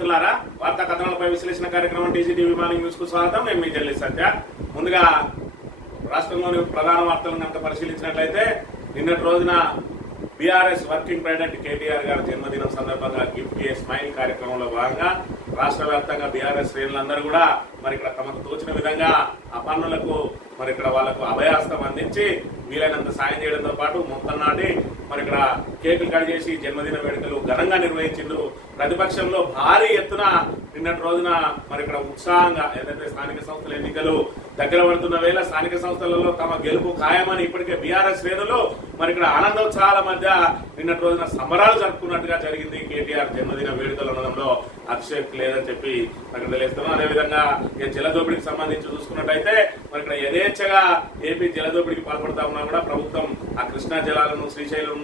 మిత్రులారా, వార్తా కథనాలపై విశ్లేషణ కార్యక్రమం టీజీటీవీ మార్నింగ్ న్యూస్ కు స్వాగతం. నేను మీ జల్లి సత్య. ముందుగా రాష్ట్రంలోని ప్రధాన వార్తలను కనుక పరిశీలించినట్లయితే, నిన్నటి రోజున బీఆర్ఎస్ వర్కింగ్ ప్రెసిడెంట్ కేటీఆర్ గారి జన్మదినం సందర్భంగా గిఫ్ట్ ఏ స్మైల్ కార్యక్రమంలో భాగంగా రాష్ట్ర వ్యాప్తంగా బీఆర్ఎస్ శ్రేణులందరూ కూడా మరి ఇక్కడ తమకు తోచిన విధంగా ఆ పన్నులకు మరి ఇక్కడ వాళ్లకు అభయాస్తం అందించి వీలైనంత సాయం చేయడంతో పాటు మొత్తం నాటి మరి ఇక్కడ కేకులు కట్ చేసి జన్మదిన వేడుకలు ఘనంగా నిర్వహించిండు. ప్రతిపక్షంలో భారీ ఎత్తున నిన్నటి రోజున మరి ఇక్కడ ఉత్సాహంగా ఏదైతే స్థానిక సంస్థల ఎన్నికలు దగ్గర పడుతున్న వేళ స్థానిక సంస్థలలో తమ గెలుపు ఖాయమని ఇప్పటికే బీఆర్ఎస్ శ్రేణులు మరి ఇక్కడ ఆనందోత్సాహాల మధ్య నిన్నటి రోజున సంబరాలు జరుపుకున్నట్టుగా జరిగింది. కేటీఆర్ జన్మదిన వేడుకలు ఉండడంలో అతిశయోక్తి లేదని చెప్పి అక్కడ తెలియస్తున్నాం. అదేవిధంగా జలదోపిడికి సంబంధించి చూసుకున్నట్టయితే మరి ఇక్కడ యథేచ్ఛగా ఏపీ జలదోపిడికి పాల్పడతా ఉన్నా కూడా ప్రభుత్వం ఆ కృష్ణా జలాలను శ్రీశైలం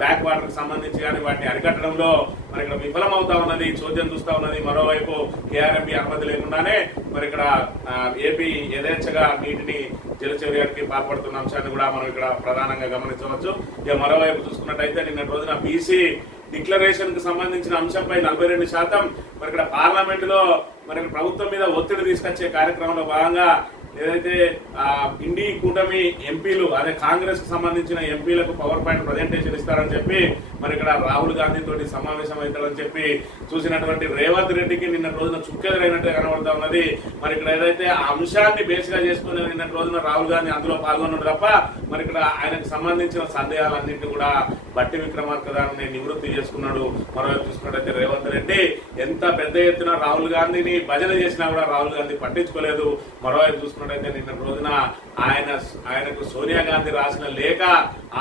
బ్యాక్ వాటర్ కి సంబంధించి కానీ వాటిని అరికట్టడంలో మరి ఇక్కడ విఫలమవుతా ఉన్నది, చోద్యం చూస్తా ఉన్నది. మరోవైపు కేఆర్ఎంపీ అనుమతి లేకుండానే మరి ఇక్కడ ఏపీ యథేచ్ఛగా నీటిని జలచర్యానికి పాల్పడుతున్న అంశాన్ని కూడా మనం ఇక్కడ ప్రధానంగా గమనించవచ్చు. ఇక మరోవైపు చూసుకున్నట్టయితే నిన్నటి రోజున బీసీ డిక్లరేషన్ కు సంబంధించిన అంశంపై 42% మరి ఇక్కడ పార్లమెంట్ లో మరి ప్రభుత్వం మీద ఒత్తిడి తీసుకొచ్చే కార్యక్రమంలో భాగంగా ఏదైతే ఇండి కూటమి ఎంపీలు అదే కాంగ్రెస్ కు సంబంధించిన ఎంపీలకు పవర్ పాయింట్ ప్రజెంటేషన్ ఇస్తారని చెప్పి మరి ఇక్కడ రాహుల్ గాంధీ తోటి సమావేశం అవుతారని చెప్పి చూసినటువంటి రేవంత్ రెడ్డికి నిన్న రోజున చుక్కెదురైనట్టుగా కనబడతా ఉన్నది. మరి ఇక్కడ ఏదైతే ఆ అంశాన్ని బేస్ గా చేసుకుని నిన్న రోజున రాహుల్ గాంధీ అందులో పాల్గొన్నాడు తప్ప మరి ఇక్కడ ఆయనకు సంబంధించిన సందేహాలన్నింటినీ కూడా బట్టి విక్రమార్క దాన్ని నివృత్తి చేసుకున్నాడు. మరోవైపు చూసుకున్నట్టయితే రేవంత్ రెడ్డి ఎంత పెద్ద ఎత్తున రాహుల్ గాంధీని భజన చేసినా కూడా రాహుల్ గాంధీ పట్టించుకోలేదు. మరోవైపు చూసుకున్నట్టయితే నిన్న రోజున ఆయనకు సోనియా గాంధీ రాసిన లేఖ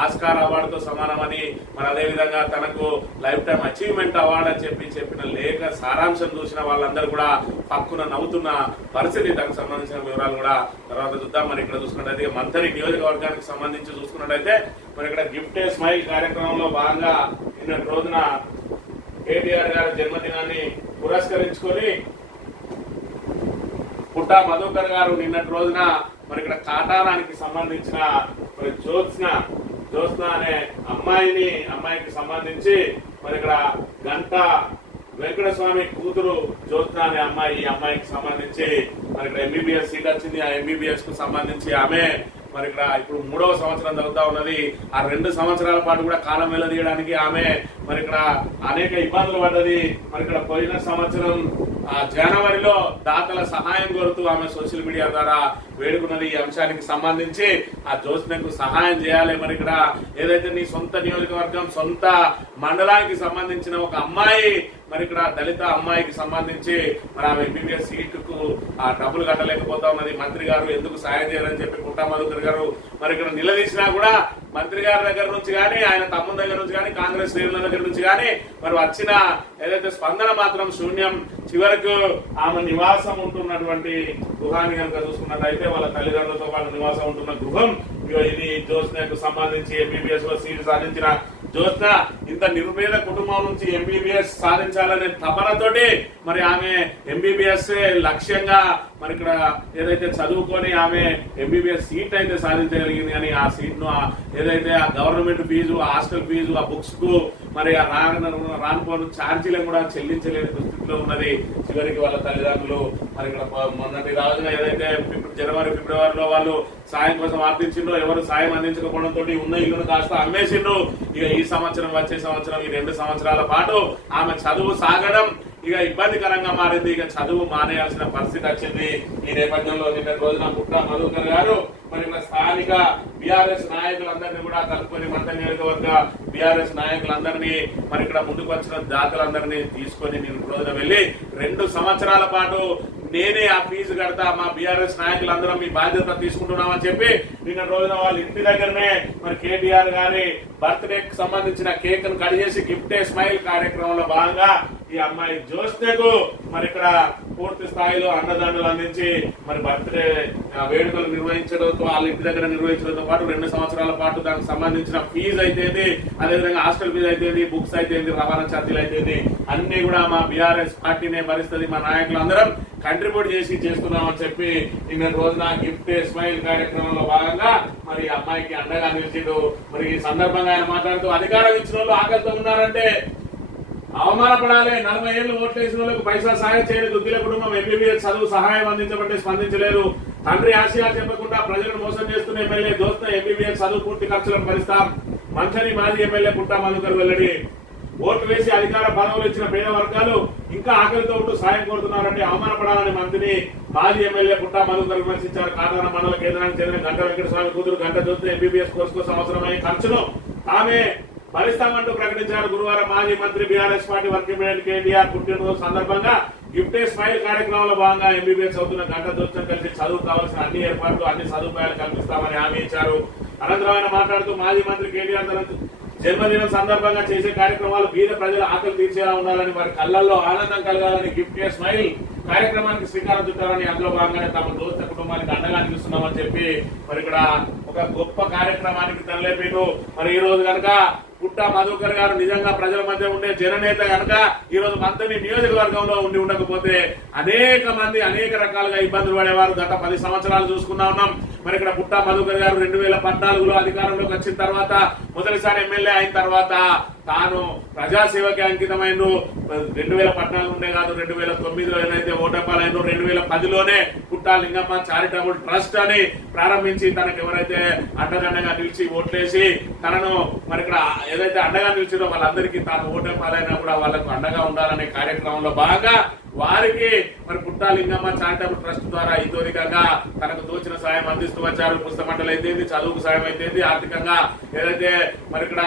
ఆస్కార్ అవార్డుతో సమానమని మరి అదేవిధంగా తనకు లైఫ్ టైం అచీవ్మెంట్ అవార్డు అని చెప్పిన లేఖ సారాంశం చూసిన వాళ్ళందరూ కూడా పక్కున నవ్వుతున్న పరిస్థితి. దానికి సంబంధించిన వివరాలు కూడా తర్వాత చూద్దాం. మరి ఇక్కడ చూసుకున్నట్టయితే మంథని నియోజకవర్గానికి సంబంధించి చూసుకున్నట్టయితే మరి ఇక్కడ గిఫ్ట్ ఏ స్మైల్ కార్యక్రమంలో భాగంగా నిన్నటి రోజున కేటీఆర్ గారి జన్మదినాన్ని పురస్కరించుకొని పుట్టా మధుకర్ గారు నిన్నటి రోజున మరి ఇక్కడ కాటారానికి సంబంధించిన మరి జ్యోత్స్న అనే అమ్మాయికి సంబంధించి మరి ఇక్కడ గంట వెంకటస్వామి కూతురు జ్యోత్స్న అనే ఈ అమ్మాయికి సంబంధించి మరి ఇక్కడ ఎంబీబీఎస్ సీట్ వచ్చింది. ఆ ఎంబీబీఎస్ కు సంబంధించి ఆమె మరి ఇక్కడ ఇప్పుడు 3వ సంవత్సరం చదువుతా ఉన్నది. ఆ 2 సంవత్సరాల పాటు కూడా కాలం వెళ్లదీయడానికి ఆమె మరి ఇక్కడ అనేక ఇబ్బందులు పడ్డది. మరి ఇక్కడ పోయిన సంవత్సరం జనవరిలో దాతల సహాయం కోరుతూ ఆమె సోషల్ మీడియా ద్వారా వేడుకున్నది. ఈ అంశానికి సంబంధించి ఆ జ్యోత్స్నకు సహాయం చేయాలి. మరి ఇక్కడ ఏదైతే నీ సొంత నియోజకవర్గం సొంత మండలానికి సంబంధించిన ఒక అమ్మాయి మరి ఇక్కడ దళిత అమ్మాయికి సంబంధించి మరి ఆమె ఎంబీబీఎస్ సీటుకు ఆ డబ్బులు కట్టలేకపోతా ఉన్నది. మంత్రి గారు ఎందుకు సాయం చేయాలని చెప్పి పుట్టా మధుకర్ గారు మరి ఇక్కడ నిలదీసినా కూడా మంత్రి గారి దగ్గర నుంచి కానీ ఆయన తమ్ముని దగ్గర నుంచి కానీ కాంగ్రెస్ శ్రేణుల దగ్గర నుంచి కానీ మరి వచ్చిన ఏదైతే స్పందన మాత్రం శూన్యం. చివరకు ఆమె నివాసం ఉంటున్నటువంటి గృహాన్ని కనుక చూసుకున్నట్టయితే వాళ్ళ తల్లిదండ్రులతో పాటు నివాసం ఉంటున్న గృహం ఇది జ్యోత్స్నకు సంబంధించి ఎంబీబీఎస్ లో సీటు సాధించిన జ్యోత్స్న ఇంత నిరుపేద కుటుంబం నుంచి ఎంబీబీఎస్ సాధించాలనే తపనతోటి మరి ఆమె ఎంబీబీఎస్ లక్ష్యంగా మరి ఇక్కడ ఏదైతే చదువుకొని ఆమె ఎంబీబీఎస్ సీట్ అయితే సాధించగలిగింది. కానీ ఆ సీట్ ను ఏదైతే ఆ గవర్నమెంట్ ఫీజు, హాస్టల్ ఫీజు, ఆ బుక్స్ కు మరి ఆ రానుపోను ఛార్జీలను కూడా చెల్లించలేని దుస్థితిలో ఉన్నది. చివరికి వాళ్ళ తల్లిదండ్రులు మరి ఇక్కడ మొన్నటి రోజున ఏదైతే జనవరి ఫిబ్రవరిలో వాళ్ళు సాయం కోసం ఆర్థించిండ్రో ఎవరు సాయం అందించకపోవడంతో ఉన్న ఇల్లును కాస్త అమ్మేసిండ్రు. ఇక ఈ సంవత్సరం వచ్చే సంవత్సరం ఈ 2 సంవత్సరాల పాటు ఆమె చదువు సాగడం ఇక ఇబ్బందికరంగా మారింది. ఇక చదువు మానేయాల్సిన పరిస్థితి వచ్చింది. ఈ నేపథ్యంలో నిన్న రోజున పుట్టా మధుకర్ గారు మరి ఇక్కడ స్థానిక బీఆర్ఎస్ నాయకులందరినీ కూడా కలుపుకొని మంత్రి నియోజకవర్గ బీఆర్ఎస్ నాయకులందరినీ మరి ఇక్కడ ముందుకు వచ్చిన దాతలందరినీ తీసుకొని నిన్న రోజున వెళ్లి 2 సంవత్సరాల పాటు నేనే ఆ ఫీజు కడతా, మా బీఆర్ఎస్ నాయకులందరం మీ బాధ్యత తీసుకుంటున్నామని చెప్పి నిన్న రోజున వాళ్ళ ఇంటి దగ్గరనే మరి కేటీఆర్ గారి బర్త్డే కి సంబంధించిన కేక్ ను కట్ చేసి గిఫ్ట్ ఏ స్మైల్ కార్యక్రమంలో భాగంగా ఈ అమ్మాయి జ్యోత్స్నకు మరి ఇక్కడ పూర్తి స్థాయిలో అన్నదానాలు అందించి మరి బర్త్డే వేడుకలు నిర్వహించడంతో వాళ్ళ ఇంటి దగ్గర నిర్వహించడంతో పాటు 2 సంవత్సరాల పాటు దానికి సంబంధించిన ఫీజు అయితేంది, అదేవిధంగా హాస్టల్ ఫీజు అయితేంది, బుక్స్ అయితేంది, రవాణా ఛార్జీలు అయితేంది అన్ని కూడా మా బీఆర్ఎస్ పార్టీనే భరిస్తుంది, మా నాయకులందరం కంట్రిబ్యూట్ చేసి చేస్తున్నామని చెప్పి నిన్న రోజున గిఫ్ట్ ఏ స్మైల్ కార్యక్రమంలో భాగంగా మరి అమ్మాయికి అండగా నిలిచిండు. మరి ఈ సందర్భంగా ఆయన మాట్లాడుతూ అధికారం ఇచ్చిన వాళ్ళు ఆకలితో ఉన్నారంటే అవమానపడాలి. 40 ఏళ్ళు ఓట్లేసిన వాళ్ళకు పైసా సహాయం చేయలేదు. దుద్దిల కుటుంబం ఎంబీబీఎస్ చదువు సహాయం అందించబట్టే స్పందించలేదు. తండ్రి ఆశయాలు చెప్పకుండా ప్రజలను మోసం చేస్తున్న ఎమ్మెల్యే దోస్త ఎంబీబీఎస్ చదువు పూర్తి ఖర్చులను భరిస్తాం. మంచని మాజీ ఎమ్మెల్యే పుట్టా మధుకర్ వెల్లడి. ఓటు వేసి అధికార పదవులు ఇచ్చిన పేద వర్గాలు ఇంకా ఆకలితో ఉంటూ సాయం కోరుతున్నారంటే అవమానపడాలని మంత్రిని మాజీ ఎమ్మెల్యే పుట్టా మధుకర్ విమర్శించారు. కాటాన మండల కేంద్రానికి చెందిన గంట వెంకటస్వామి కూతురు గంట చూస్తే ఎంబీబీఎస్ కోర్సు కోసం అవసరమైన ఖర్చును తామే భరిస్తామంటూ ప్రకటించారు. గురువారం మాజీ మంత్రి BRS party working president KTR పుట్టినరోజు సందర్భంగా గిఫ్ట్ ఏ స్మైల్ కార్యక్రమంలో భాగంగా ఎంబీబీఎస్ అవుతున్న గంట దోస్తం కలిసి చదువు కావాల్సిన అన్ని ఏర్పాట్లు అన్ని సదుపాయాలు కల్పిస్తామని హామీ ఇచ్చారు. అనంతరం ఆయన మాట్లాడుతూ మాజీ మంత్రి కేటీఆర్ తన జన్మదినం సందర్భంగా చేసే కార్యక్రమాలు బీద ప్రజల ఆకలి తీర్చేలా ఉండాలని, వారి కళ్లల్లో ఆనందం కలగాలని గిఫ్ట్ ఏ స్మైల్ కార్యక్రమానికి శ్రీకారం చుట్టారని, అందులో భాగంగానే తమ దోస్త కుటుంబానికి అండగా నిలుస్తున్నామని చెప్పి మరి ఇక్కడ ఒక గొప్ప కార్యక్రమానికి తరలేపేను. మరి ఈ రోజు కనుక పుట్టా మధుకర్ గారు నిజంగా ప్రజల మధ్య ఉండే జననేత కనుక ఈ రోజు మంత్రి నియోజకవర్గంలో ఉండి ఉండకపోతే అనేక మంది అనేక రకాలుగా ఇబ్బందులు పడేవారు. గత 10 సంవత్సరాలు చూసుకున్నా ఉన్నాం. మరి ఇక్కడ పుట్టా మధుకర్ గారు 2014లో అధికారంలోకి వచ్చిన తర్వాత మొదటిసారి ఎమ్మెల్యే అయిన తర్వాత తాను ప్రజాసేవకి అంకితమైన 2014 ఉండే కాదు 2009లో ఏదైతే ఓటపాలైన 2010లోనే పుట్టా లింగమ్మ చారిటబుల్ ట్రస్ట్ అని ప్రారంభించి తనకు ఎవరైతే అండదండగా నిలిచి ఓట్లేసి తనను మరి ఇక్కడ ఏదైతే అండగా నిలిచిందో వాళ్ళందరికీ తాను ఓటపాలైనా కూడా వాళ్లకు అండగా ఉండాలనే కార్యక్రమంలో బాగా వారికి మరి పుట్టా లింగమ్మ చారిటబుల్ ట్రస్ట్ ద్వారా ఇతోరికంగా తనకు తోచిన సాయం అందిస్తూ వచ్చారు. పుస్తమండలు అయితే చదువుకు సాయం అయితే ఆర్థికంగా ఏదైతే మరి ఇక్కడ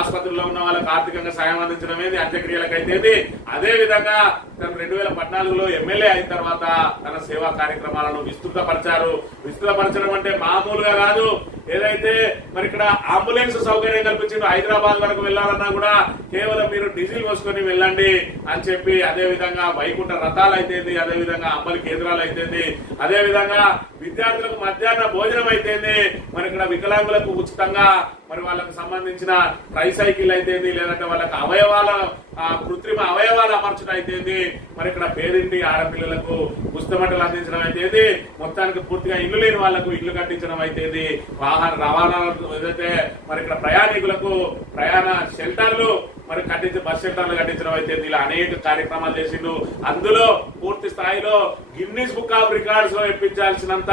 ఆసుపత్రుల్లో ఉన్న వాళ్ళకి ఆర్థికంగా సాయం అందించడం ఏది, అంత్యక్రియలకు అయితే అదే విధంగా తను 2014లో ఎమ్మెల్యే అయిన తర్వాత తన సేవా కార్యక్రమాలను విస్తృతపరిచారు. విస్తృతపరచడం అంటే మామూలుగా కాదు. ఏదైతే మరి ఇక్కడ అంబులెన్స్ సౌకర్యం కల్పించిందో హైదరాబాద్ వరకు వెళ్లాలన్నా కూడా కేవలం మీరు డీజిల్ పోసుకొని వెళ్ళండి అని చెప్పి, అదే విధంగా వైకుంఠ రథాలు అయితేంది, అదే విధంగా అమలు కేంద్రాలు అయితేంది, అదే విధంగా విద్యార్థులకు మధ్యాహ్న భోజనం అయితేంది, మరి ఇక్కడ వికలాంగులకు ఉచితంగా మరి వాళ్ళకు సంబంధించిన ట్రైసైకిల్ అయితేంది, లేదంటే వాళ్ళకి అవయవాల కృత్రిమ అవయవాలు అమర్చడం అయితేంది, మరి ఇక్కడ పేదింటి ఆడపిల్లలకు పుస్తమంటలు అందించడం అయితేంది, మొత్తానికి పూర్తిగా ఇల్లు లేని వాళ్లకు ఇల్లు కట్టించడం అయితేంది, వాహన రవాణాలకు ఏదైతే మరి ఇక్కడ ప్రయాణికులకు ప్రయాణ షెల్టర్లు మరి కట్టించి బస్ షెల్టర్లు కట్టించడం అయితే ఇలా అనేక కార్యక్రమాలు చేసిండు. అందులో పూర్తి స్థాయిలో గిన్నిస్ బుక్ ఆఫ్ రికార్డ్స్ లో ఇప్పించాల్సినంత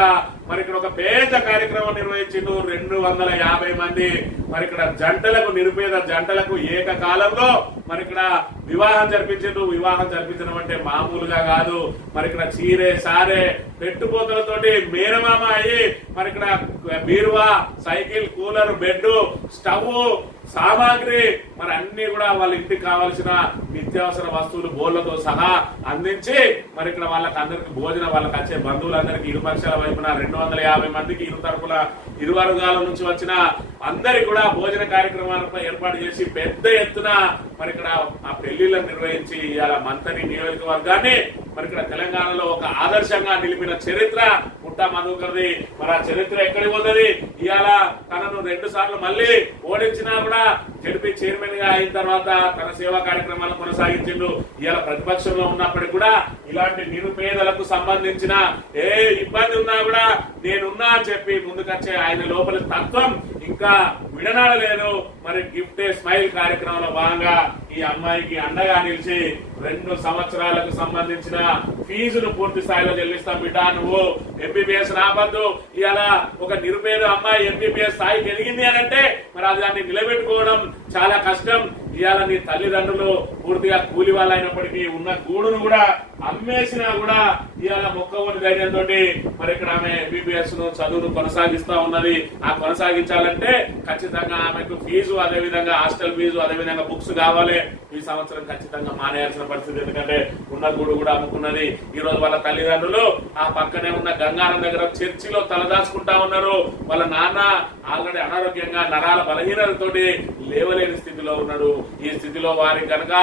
మరి ఇక్కడ ఒక పెద్ద కార్యక్రమం నిర్వహించిండు. 250 మంది మరి ఇక్కడ జంటలకు, నిరుపేద జంటలకు ఏకకాలంలో మరి ఇక్కడ వివాహం జరిపించిండు. వివాహం జరిపించడం అంటే మామూలుగా కాదు. మరి ఇక్కడ చీరే సారే పెట్టుపోతలతోటి మేనమామ అయ్యి మరి ఇక్కడ బీరువా, సైకిల్, కూలర్, బెడ్, స్టవ్, సామాగ్రి మరి అన్ని కూడా వాళ్ళ ఇంటికి కావాల్సిన నిత్యావసర వస్తువులు బోర్లతో సహా అందించి మరి ఇక్కడ వాళ్ళకి అందరికి భోజనం, వాళ్ళకి వచ్చే బంధువులందరికీ ఇరు పక్షాల వైపున 250 మందికి ఇరు తరపుల ఇరు వర్గాల నుంచి వచ్చిన అందరికి కూడా భోజన కార్యక్రమాలపై ఏర్పాటు చేసి పెద్ద ఎత్తున మరి ఇక్కడ ఆ పెళ్లిళ్లను నిర్వహించి ఇవాళ మంత్రి నియోజకవర్గాన్ని మరి ఇక్కడ తెలంగాణలో ఒక ఆదర్శంగా నిలిపిన చరిత్ర పుట్టా మధుకర్ది. మరి ఆ చరిత్ర ఎక్కడికి పోతుంది? ఇవాళ తనను 2 సార్లు మళ్ళీ ఓడించినా కూడా జడ్పీ చైర్మన్ గా అయిన తర్వాత తన సేవా కార్యక్రమాలను కొనసాగించిండు. ఇవాళ ప్రతిపక్షంలో ఉన్నప్పటికీ కూడా ఇలాంటి నిరుపేదలకు సంబంధించిన ఏ ఇబ్బంది ఉన్నా కూడా నేనున్నా అని చెప్పి ముందుకొచ్చే ఆయన లోపలి తత్వం ఇంకా విడనాడలేదు. మరి గిఫ్ట్ ఏ స్మైల్ కార్యక్రమంలో భాగంగా ఈ అమ్మాయికి అండగా నిలిచి 2 సంవత్సరాలకు సంబంధించిన ఫీజును పూర్తి స్థాయిలో చెల్లిస్తాం బిడ్డ, నువ్వు ఎంబీబీఎస్ రాబద్దు. ఇలా ఒక నిరుపేద అమ్మాయి ఎంబీబీఎస్ స్థాయికి ఎదిగింది అని అంటే మరి అది దాన్ని నిలబెట్టుకోవడం చాలా కష్టం. ఇవాళ నీ తల్లిదండ్రులు పూర్తిగా కూలి వాళ్ళు అయినప్పటికీ ఉన్న గూడును కూడా అమ్మేసినా కూడా ఇవాళ మొక్కవని ధైర్యంతో మరి ఇక్కడ ఆమె ఎంబీబీఎస్ ను చదువును కొనసాగిస్తా ఉన్నది. ఆ కొనసాగించాలంటే ఖచ్చితంగా ఆమెకు ఫీజు, అదేవిధంగా హాస్టల్ ఫీజు, అదేవిధంగా బుక్స్ కావాలి. ఈ సంవత్సరం ఖచ్చితంగా మానేయాల్సిన పరిస్థితి. ఎందుకంటే ఉన్న గూడు కూడా అమ్ముకున్నది. ఈ రోజు వాళ్ళ తల్లిదండ్రులు ఆ పక్కనే ఉన్న గంగారం దగ్గర చర్చిలో తలదాచుకుంటా ఉన్నారు. వాళ్ళ నాన్న ఆల్రెడీ అనారోగ్యంగా నరాల బలహీనతతోటి లేవలేని స్థితిలో ఉన్నాడు. ఈ స్థితిలో వారికి కనుక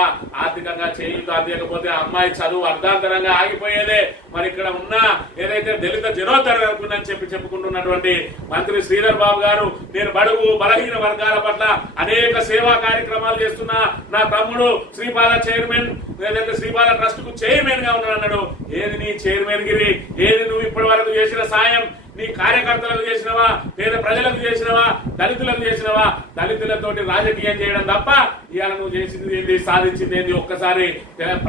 ఆర్థికంగా చేయుతూ అందించకపోతే అమ్మాయి చదువు అర్ధాంతరంగా ఆగిపోయేదే. మరి ఇక్కడ ఉన్న ఏదైతే దళిత జనోత్తరని చెప్పుకుంటున్నటువంటి మంత్రి శ్రీధర్ బాబు గారు, నేను బడుగు బలహీన వర్గాల పట్ల అనేక సేవా కార్యక్రమాలు చేస్తున్నా, నా తమ్ముడు శ్రీపాద చైర్మన్ ఏదైతే శ్రీపాద ట్రస్ట్ కు చైర్మన్ గా ఉన్నాడు. ఏది నీ చైర్మన్ గిరి? ఏది నువ్వు ఇప్పటి వరకు చేసిన సాయం? నీ కార్యకర్తలకు చేసినవా, పేద ప్రజలకు చేసినవా, దళితులకు చేసినవా? దళితులతోటి రాజకీయం చేయడం తప్ప ఇవాళ నువ్వు చేసింది ఏంటి, సాధించింది ఏంటి? ఒక్కసారి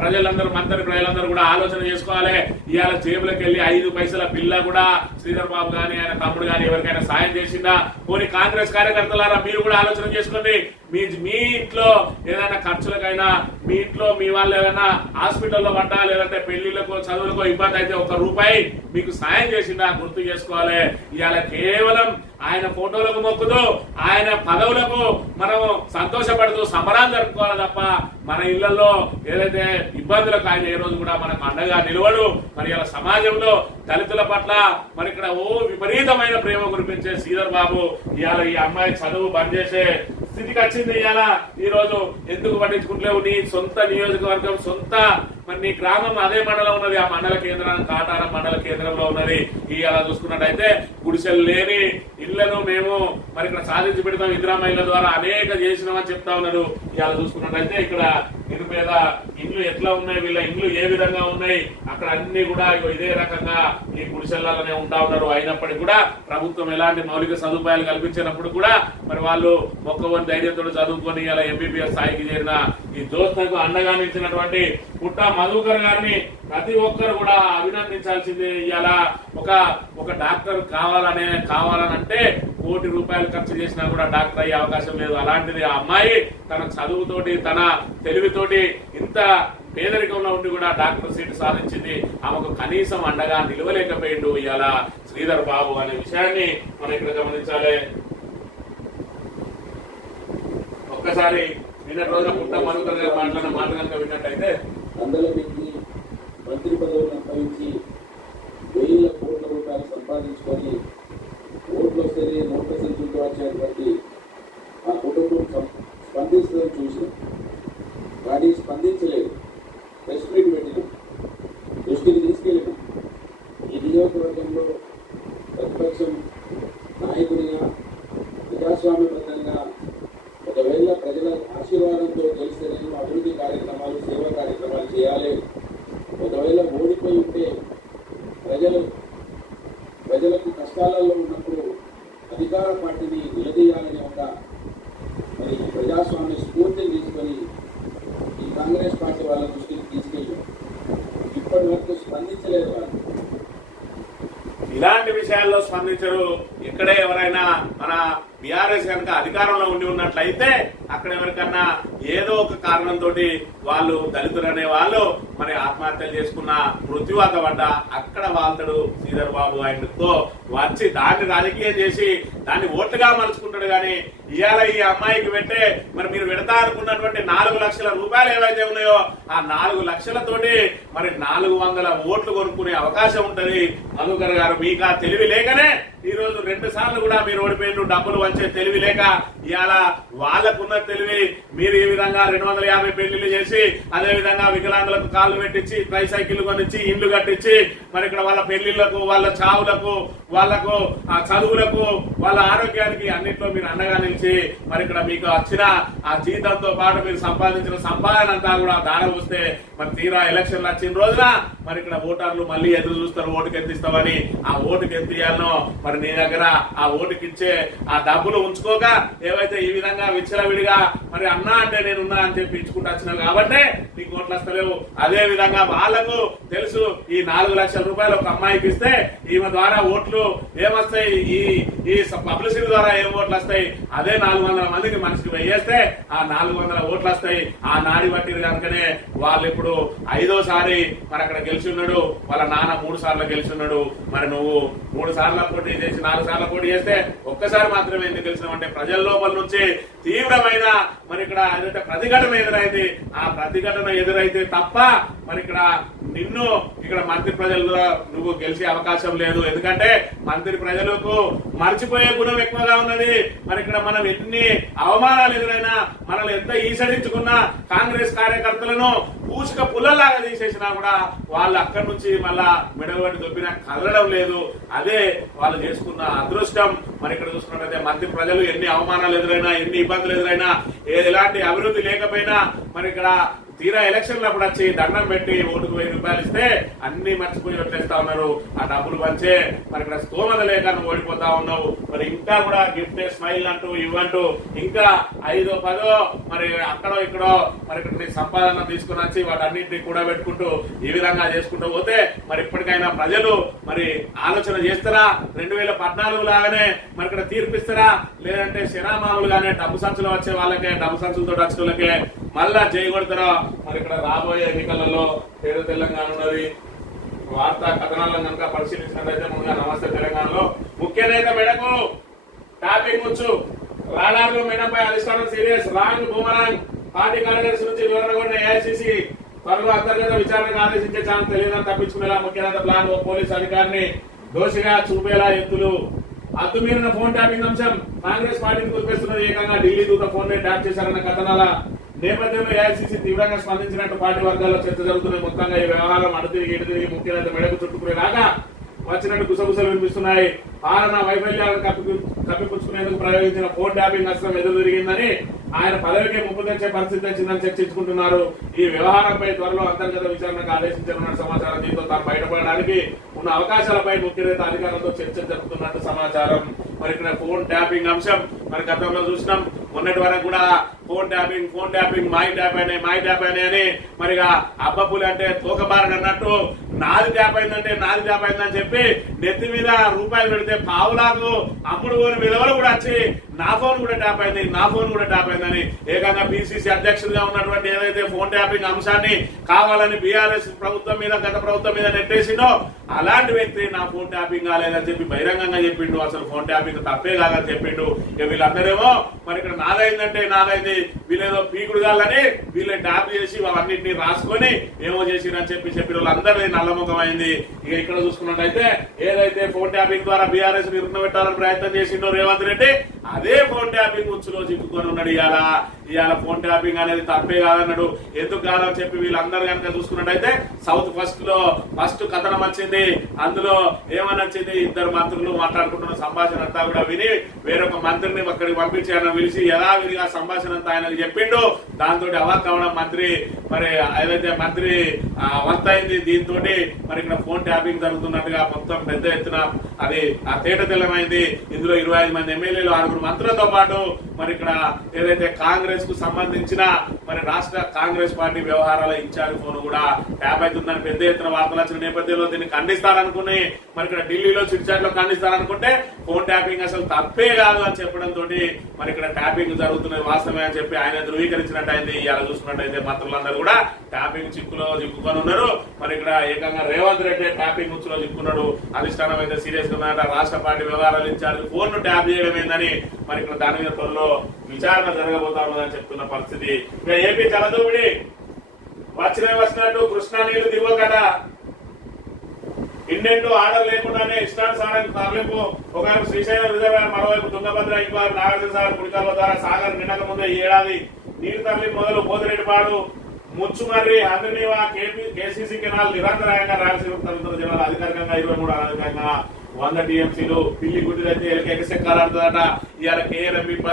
ప్రజలందరూ, మంత్రి ప్రజలందరూ కూడా ఆలోచన చేసుకోవాలి. ఇవాళ జేబులకు వెళ్ళి 5 పైసల పిల్ల కూడా శ్రీధర్ బాబు గాని ఆయన తమ్ముడు గాని ఎవరికైనా సాయం చేసిందా? పోనీ కాంగ్రెస్ కార్యకర్తలారా మీరు కూడా ఆలోచన చేసుకోండి. మీ ఇంట్లో ఏదైనా ఖర్చులకైనా, మీ ఇంట్లో మీ వాళ్ళు ఏదైనా హాస్పిటల్లో పడ్డా, లేదంటే పెళ్లిళ్ళకో చదువులకో ఇబ్బంది అయితే 1 రూపాయి మీకు సాయం చేసిందా? గుర్తు చేసుకోవాలి. ఇవాళ కేవలం ఆయన ఫోటోలకు మొక్కుతూ, ఆయన పదవులకు మనం సంతోషపడుతూ సంబరాలు జరుపుకోవాలి తప్ప మన ఇళ్లలో ఏదైతే ఇబ్బందులకు ఆయన ఏ రోజు కూడా మనకు అండగా నిలవడు. మరి ఇలా సమాజంలో దళితుల పట్ల మరి ఇక్కడ విపరీతమైన ప్రేమ కురిపించే శ్రీధర్ బాబు ఇవాళ ఈ అమ్మాయి చదువు బంద్ చేసే స్థితికి వచ్చింది. ఇవాళ ఈ రోజు ఎందుకు పట్టించుకుంటలేవు? నీ సొంత నియోజకవర్గం, సొంత మరి నీ గ్రామం అదే మండలం ఉన్నది. ఆ మండల కేంద్రం కాటారం మండల కేంద్రంలో ఉన్నది. ఇవాళ చూసుకున్నట్టయితే గుడిసెలు లేని ఇళ్లను మేము మరి ఇక్కడ సాధించి పెడతాం, ఇందిరామహిళ ద్వారా అనేక చేసినామని చెప్తా ఉన్నారు. ఇవాళ చూసుకున్నట్టయితే ఇక్కడ నిరుపేద ఇండ్లు ఎట్లా ఉన్నాయి, వీళ్ళ ఇండ్లు ఏ విధంగా ఉన్నాయి, అక్కడ అన్ని కూడా ఇదే రకంగా ఈ గుడిసెలలోనే ఉంటా ఉన్నారు. అయినప్పటికీ కూడా ప్రభుత్వం ఎలాంటి మౌలిక సదుపాయాలు కల్పించినప్పుడు కూడా మరి వాళ్ళు మొక్కవని ధైర్యంతో చదువుకొని ఇలా ఎంబీబీఎస్ స్థాయికి చేరిన ఈ జ్యోత్స్నకు అండగా నిలిచినటువంటి పుట్ట మధుకర్ గారిని ప్రతి ఒక్కరు కూడా అభినందించాల్సింది. ఇవాళ ఒక డాక్టర్ కావాలనంటే ₹1 కోటి ఖర్చు చేసినా కూడా డాక్టర్ అయ్యే అవకాశం లేదు. అలాంటిది ఆ అమ్మాయి తన చదువుతోటి, తన తెలివితోటి, ఇంత పేదరికంలో ఉండి కూడా డాక్టర్ సీటు సాధించింది. ఆమెకు కనీసం అండగా నిలవలేకపోయిండు ఇవాళ శ్రీధర్ బాబు అనే విషయాన్ని మనం ఇక్కడ గమనించాలి. ఒక్కసారి నిన్న రోజున పుట్ట మధుకర్ గారు మాట్లాడిన మాట కనుక విన్నట్టయితే, అందరి వ్యక్తి మంత్రి పదవులను అనుభవించి వేల కోట్ల రూపాయలు సంపాదించుకొని ఓట్లు వస్తేనే నోట్ల సంఖ్యతో వచ్చేటువంటి ఆ కుటుంబం స్పందించడం చూసి కానీ స్పందించలేదు. ప్రెస్ మీట్ పెట్టినాం, దృష్టికి తీసుకెళ్ళినాం. ఈ నియోజకవర్గంలో ప్రతిపక్షం నాయకుడిగా, ప్రజాస్వామ్యబద్ధంగా ఒకవేళ ప్రజల ఆశీర్వాదంతో తెలిస్తే నేను అభివృద్ధి కార్యక్రమాలు, సేవా కార్యక్రమాలు చేయాలి. ఒకవేళ ఓడిపోయి ఉంటే ప్రజలకు కష్టాలలో ఉన్నప్పుడు అధికార పార్టీని నిలదీయాలని ఒక మరి ప్రజాస్వామ్య స్ఫూర్తిని తీసుకొని ఈ కాంగ్రెస్ పార్టీ వాళ్ళ దృష్టికి తీసుకెళ్ళి ఇప్పటి వరకు స్పందించలేదు వాళ్ళు. ఇలాంటి విషయాల్లో స్పందించరు. ఇక్కడే ఎవరైనా మన బీఆర్ఎస్ కనుక అధికారంలో ఉండి ఉన్నట్లయితే అక్కడ ఎవరికన్నా ఏదో ఒక కారణంతో వాళ్ళు దళితులు అనే వాళ్ళు మరి ఆత్మహత్యలు చేసుకున్న, మృత్యువాత పడ్డ, అక్కడ వాళ్తాడు శ్రీధర్ బాబు. ఆయనతో వచ్చి దాన్ని రాజకీయం చేసి దాన్ని ఓట్లుగా మలుచుకుంటాడు. కానీ ఇవాళ ఈ అమ్మాయికి పెట్టే మరి మీరు పెడతా అనుకున్నటువంటి 4 లక్షల రూపాయలు ఏవైతే ఉన్నాయో ఆ 4 లక్షలతోటి మరి 400 ఓట్లు కొనుక్కునే అవకాశం ఉంటది. మధుకర్ గారు మీకు ఆ తెలివి లేకనే ఈ రోజు 2 సార్లు కూడా మీరు ఓడిపోయిన డబ్బులు వచ్చే తెలివి లేక ఇవాళ వాళ్ళకున్న తెలివి మీరు ఈ విధంగా 250 పెళ్లిళ్ళు చేసి, అదే విధంగా వికలాంగులకు కాళ్ళు పెట్టించి, ట్రైసైకిల్ కొనిచ్చి, ఇండ్లు కట్టించి మరి ఇక్కడ వాళ్ళ పెళ్లిళ్లకు, వాళ్ళ చావులకు, వాళ్లకు ఆ చదువులకు, వాళ్ళ ఆరోగ్యానికి అన్నింటిలో మీరు అండగా నిలిచి మరి ఇక్కడ మీకు వచ్చిన ఆ జీతంతో పాటు మీరు సంపాదించిన సంపాదన అంతా కూడా దాన వస్తే మరి తీరా ఎలక్షన్లు వచ్చిన రోజున మరి ఇక్కడ ఓటర్లు మళ్ళీ ఎదురు చూస్తారు, ఓటుకి ఎంత ఇస్తామని. ఆ ఓటుకి ఎంత ఇవ్వాలనో మరి నీ దగ్గర ఆ ఓటుకి ఇచ్చే ఆ డబ్బులు ఉంచుకోక ఏవైతే ఈ విధంగా విచ్చలవిడిగా మరి అన్నా అంటే నేనున్నా అని చెప్పి ఇచ్చుకుంటూ వచ్చినావు కాబట్టి నీకు ఓట్లు వస్తలేవు. అదే విధంగా వాళ్లకు తెలుసు ఈ 4 లక్షల రూపాయలు ఒక అమ్మాయికి ఇస్తే ఈమె ద్వారా ఓట్లు ఏమొస్తాయి, ఈ పబ్లిసిటీ ద్వారా ఏం ఓట్లు వస్తాయి. అదే 400 మందికి మనిషికి వేయేస్తే ఆ 400 ఓట్లు వస్తాయి. ఆ నాడి బట్టి కనుకనే వాళ్ళు ఇప్పుడు 5వ మరి అక్కడ గెలిచున్నాడు. వాళ్ళ నాన్న 3 సార్లు గెలిచున్నాడు. మరి నువ్వు 3 సార్లు పోటీ చేసి 4 సార్లు పోటీ చేస్తే ఒక్కసారి మాత్రమే ఎందుకు గెలిచినావు అంటే ప్రజల లోపల నుంచి తీవ్రమైన మరి ఇక్కడ ఏదైతే ప్రతిఘటన ఎదురైంది. ఆ ప్రతిఘటన ఎదురైతే తప్ప మరి ఇక్కడ నిన్ను ఇక్కడ మంత్రి ప్రజల్లో నువ్వు గెలిచే అవకాశం లేదు. ఎందుకంటే మంత్రి ప్రజలకు మర్చిపోయే గుణం ఎక్కువగా ఉన్నది. మరి ఇక్కడ మనం ఎన్ని అవమానాలు ఎదురైనా, మనల్ని ఎంత ఈసడించుకున్నా, కాంగ్రెస్ కార్యకర్తలను పూసిక పుల్లలాగా తీసేసినా కూడా వాళ్ళు అక్కడి నుంచి మళ్ళా మెడగొట్టి దొబ్బినా కదలడం లేదు. అదే వాళ్ళు చేసుకున్న అదృష్టం. మరి ఇక్కడ చూసుకున్నట్లయితే మంత్రి ప్రజలు ఎన్ని అవమానాలు ఎదురైనా, ఎన్ని ఇబ్బందులు ఎదురైనా, ఎలాంటి అభివృద్ధి లేకపోయినా మరి ఇక్కడ తీరా ఎలక్షన్లు అప్పుడు వచ్చి దండం పెట్టి ఓటుకు 1000 రూపాయలు ఇస్తే అన్ని మర్చిపోయి వదిలేస్తా ఉన్నారు. ఆ డబ్బులు పంచే మరి ఇక్కడ స్తోమత లేక నువ్వు ఓడిపోతా ఉన్నావు. మరి ఇంకా కూడా గిఫ్ట్ స్మైల్ అంటూ ఇవ్వంటూ ఇంకా 5 10 మరి అక్కడో ఇక్కడో మరి ఇక్కడ నీ సంపాదన తీసుకుని వచ్చి వాటన్నింటినీ కూడా పెట్టుకుంటూ ఈ విధంగా చేసుకుంటూ పోతే మరి ఇప్పటికైనా ప్రజలు మరి ఆలోచన చేస్తారా? 2014 లాగానే మరి ఇక్కడ తీర్పిస్తారా? లేదంటే శనామాములుగానే డబ్బు సంచులు వచ్చే వాళ్ళకే డబ్బు సంచులతో వచ్చిన వాళ్ళకే మళ్ళా చేయగొడతారా? మరి ఇక్కడ రాబోయే ఎన్నికలలో పేరు తెలంగాణ ఉన్నది. వార్తా కథనాలను కనుక పరిశీలించినట్లయితే ముందుగా నమస్తే తెలంగాణలో ముఖ్య నేత మెడకు టాపింగ్ వచ్చు, రాడార్లు మెడపై అధిష్టానం సీరియస్, రాంగ్ బూమరాంగ్, పార్టీ కార్యదర్శి నుంచి వివరణ కూడా ఏఐసిసి త్వరలో అంతర్గత విచారణకు ఆదేశించే ఛాన్స్ తెలియదని తప్పించుకునేలా ముఖ్య నేత ప్లాన్, ఓ పోలీసు అధికారిని దోషిగా చూపేలా ఎత్తులు. అద్దుమీరిన ఫోన్ ట్యాపింగ్ అంశం కాంగ్రెస్ పార్టీని కుదిపేస్తున్నది. ఏకంగా ఢిల్లీ దూత ఫోన్ ని ట్యాప్ చేశారన్న కథనాల నేపథ్యంలో ఏఐసిసి తీవ్రంగా స్పందించినట్టు పార్టీ వర్గాల్లో చర్చ జరుగుతుంది. మొత్తంగా ఈ వ్యవహారం అడుతిరిగి ఇటుతిరిగి ముఖ్య నేత మెడకు చుట్టుకునేలాగా వచ్చినట్టు గుసగుసలు వినిపిస్తున్నాయి. పాలన వైఫల్యాలను కప్పిపుచ్చుకునేందుకు ప్రయోగించిన ఫోన్ ట్యాపింగ్ అస్త్రం ఎదురు తిరిగిందని, ఆయన పదవికి ముప్పు తెచ్చే పరిస్థితి వచ్చిందని చర్చించుకుంటున్నారు. ఈ వ్యవహారంపై త్వరలో అంతర్గత విచారణకు ఆదేశించనున్న సమాచారం. దీంతో తాను బయటపడడానికి ఉన్న అవకాశాలపై ముఖ్య నేత అధికారులతో చర్చ జరుపుతున్నట్టు సమాచారం. మరి ఇక్కడ ఫోన్ ట్యాపింగ్ అంశం మరి గతంలో చూసినాం. మొన్నటి వరకు కూడా ఫోన్ ట్యాపింగ్ మై ట్యాప్ అయినాయి అని మరిగా అబ్బపులి అంటే తోకబారని అన్నట్టు నాది ట్యాప్ అయిందని చెప్పి నెత్తి మీద రూపాయలు పెడితే పావులాకు అమ్ముడు పోని విలువలు కూడా వచ్చి నా ఫోన్ కూడా ట్యాప్ అయిందని ఏకంగా పిసిసి అధ్యక్షుడిగా ఉన్నటువంటి ఏదైతే ఫోన్ ట్యాపింగ్ అంశాన్ని కావాలని బీఆర్ఎస్ ప్రభుత్వం మీద గత ప్రభుత్వం మీద నెట్టేసిందో అలాంటి వ్యక్తి నా ఫోన్ ట్యాపింగ్ కాలేదని చెప్పి బహిరంగంగా చెప్పిండు. అసలు ఫోన్ ట్యాపింగ్ తప్పే కాదని చెప్పిండు. ఇక వీళ్ళందరేమో మరి ఇక్కడ నాదైంది వీళ్ళేదో పీకుడు కాలని వీళ్ళని ట్యాప్ చేసి అవన్నింటినీ రాసుకొని ఏమో చేసిరని చెప్పిన వాళ్ళందరినీ నల్లముఖం అయింది. ఇక ఇక్కడ చూసుకున్నట్టయితే ఏదైతే ఫోన్ ట్యాపింగ్ ద్వారా బీఆర్ఎస్ పెట్టాలని ప్రయత్నం చేసిండో రేవంత్ రెడ్డి అదే ఫోన్ ట్యాపింగ్ ఉచ్చులో చిక్కుకొని ఉన్నాడు. ఇవాళ ఫోన్ ట్యాపింగ్ అనేది తప్పే కాదన్నాడు. ఎందుకు కాదని చెప్పి వీళ్ళందరూ కనుక చూసుకున్నట్టయితే సౌత్ ఫస్ట్ కథనం వచ్చింది. అందులో ఏమని వచ్చింది, 2 మంత్రులు మాట్లాడుకుంటున్న సంభాషణ అంతా కూడా విని వేరొక మంత్రిని అక్కడికి పంపించి ఆయన పిలిచి యథావిధిగా సంభాషణ అంతా ఆయనకు చెప్పిండు. దాంతో అవాక్ అవడం మంత్రి మరి ఏదైతే మంత్రి వంతైంది. దీంతో మరి ఇక్కడ ఫోన్ ట్యాపింగ్ జరుగుతున్నట్టుగా మొత్తం పెద్ద ఎత్తున అది ఆ తేట తెల్లమైంది. ఇందులో 25 మంది ఎమ్మెల్యేలు 6 మంత్రులతో పాటు మరి ఇక్కడ ఏదైతే కాంగ్రెస్ కు సంబంధించిన మరి రాష్ట్ర కాంగ్రెస్ పార్టీ వ్యవహారాల ఇన్ఛార్జ్ ఫోన్ కూడా ట్యాప్ అవుతుందని పెద్ద ఎత్తున వార్తలు వచ్చిన నేపథ్యంలో దీన్ని ఖండిస్తారనుకుని మరి ఇక్కడ ఢిల్లీలో చిట్చాట్లో ఖండిస్తారనుకుంటే ఫోన్ ట్యాపింగ్ అసలు తప్పే కాదు అని చెప్పడంతో మరి ఇక్కడ ట్యాపింగ్ జరుగుతున్నది వాస్తవమే అని చెప్పి ఆయన ధృవీకరించినట్టు అయింది. ఇలా చూసుకున్నట్టయితే మంత్రులందరూ కూడా ట్యాపింగ్ చిక్కుకొని ఉన్నారు. మరి ఇక్కడ ఏకంగా రేవంత్ రెడ్డి ట్యాపింగ్ ఉచ్చులో చిక్కున్నాడు. అధిష్టానం అయితే సీరియస్ గా ఉందంట. రాష్ట్ర పార్టీ వ్యవహారాలు ఇన్ఛార్జ్ ఫోన్ ను ట్యాప్ చేయడం ఏందని మరి ఇక్కడ దాని మీద త్వరలో విచారణ జరగబోతా ఉన్నదని చెప్తున్న పరిస్థితి. ఇక ఏపీ జలదూపిడి వచ్చినట్టు కృష్ణా నీళ్లు దిగువ కదా, ఇండెంట్ ఆర్డర్ లేకుండానే ఇష్టానుసారం తరలింపు. ఒకవైపు శ్రీశైలం రిజర్వాయర్, మరోవైపు తుంగభద్ర, ఇంకోవైపు నాగార్జున సాగర్ కుడికాల ద్వారా సాగర్ నిండక ముందే ఈ ఏడాది నీరు తరలింపు మొదలు. పోతిరెడ్డిపాడు, ముచ్చుమర్రి, హంద్రినీవా, కేసీసీ కెనాల్ నిరంతరాయంగా రాయలసీమ తరలించిన జిల్లాలో అధికారికంగా 23 అనధికారికంగా 100 టీఎంసీలు. పిల్లి గుడ్డిదైతే ఎగసెక్కాలంటుందట. ఇవాళ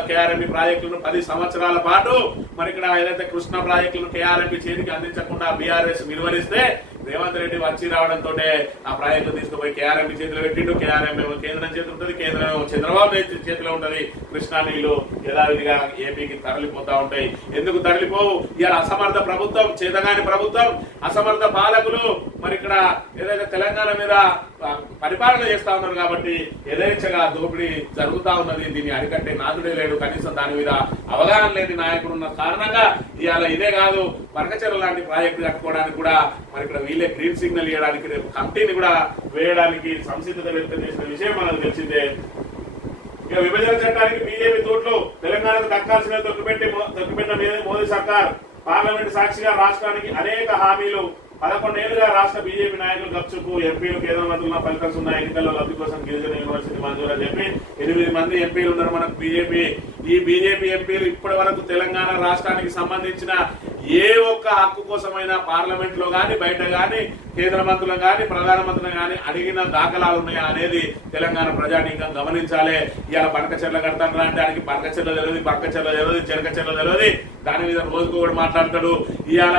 కేఆర్ఎంబి ప్రాజెక్టులను 10 సంవత్సరాల పాటు మరి ఇక్కడ ఏదైతే కృష్ణ ప్రాజెక్టులను కేఆర్ఎంబి చేతికి అందించకుండా బీఆర్ఎస్ నిర్వహిస్తే రేవంత్ రెడ్డి వచ్చి రావడంతో ఆ ప్రాజెక్టు తీసుకుపోయి కేఆర్ఎంబి చేతిలో పెట్టిండు. కేఆర్ఎంబి కేంద్రం చేతిలో ఉంటుంది, కేంద్రం చంద్రబాబు చేతిలో ఉంటది. కృష్ణా నీళ్లు యథావిధిగా ఏపీకి తరలిపోతా ఉంటాయి. ఎందుకు తరలిపోవు? ఇవాళ అసమర్థ ప్రభుత్వం, చేతగాని ప్రభుత్వం, అసమర్థ పాలకులు మరి ఇక్కడ ఏదైతే తెలంగాణ మీద పరిపాలన చేస్తా ఉన్నారు కాబట్టి యథేచ్ఛగా దోపిడీ జరుగుతా ఉన్నది. దీన్ని అరికట్టే నాదుడే లేడు. కనీసం దాని మీద అవగాహన లేని నాయకుడు ఉన్న కారణంగా ఇవాళ ఇదే కాదు మరకచెరువు లాంటి ప్రాజెక్టు కట్టుకోవడానికి కూడా మరి ఇక్కడ వీళ్ళే గ్రీన్ సిగ్నల్ ఇవ్వడానికి, రేపు కమిటీని కూడా వేయడానికి సంసిద్ధత వ్యక్తం చేసిన విషయం మనకు తెలిసిందే. ఇక విభజన చట్టానికి బీజేపీ తోట్లు, తెలంగాణకు దక్కాల్సిన తొక్కిపెట్టిన మోదీ సర్కార్. పార్లమెంట్ సాక్షిగా రాష్ట్రానికి అనేక హామీలు. 11 ఏళ్లుగా రాష్ట్ర బీజేపీ నాయకులు గప్చుకు ఎంపీలు కేంద్ర మంత్రుల ఫలితాలు ఉన్న ఎన్నికల్లో లబ్ధి కోసం గిరిజన యూనివర్సిటీ మంజూరు అని చెప్పి 8 మంది ఎంపీలు ఉన్నారు మనకు బీజేపీ. ఈ బీజేపీ ఎంపీలు ఇప్పటి వరకు తెలంగాణ రాష్ట్రానికి సంబంధించిన ఏ ఒక్క హక్కు కోసమైనా పార్లమెంట్ లో గాని బయట గాని కేంద్ర మంత్రులను గాని ప్రధానమంత్రులను గాని అడిగిన దాఖలాలు ఉన్నాయా అనేది తెలంగాణ ప్రజానీకం గమనించాలి. ఇవాళ బనకచెర్ల కడతాను అంటే దానికి బనకచెర్ల తెలియదు, బనకచెర్ల తెలియదు, చెరకచెర్ల తెలియదు, దాని మీద రోజుకు కూడా మాట్లాడతాడు. ఇవాళ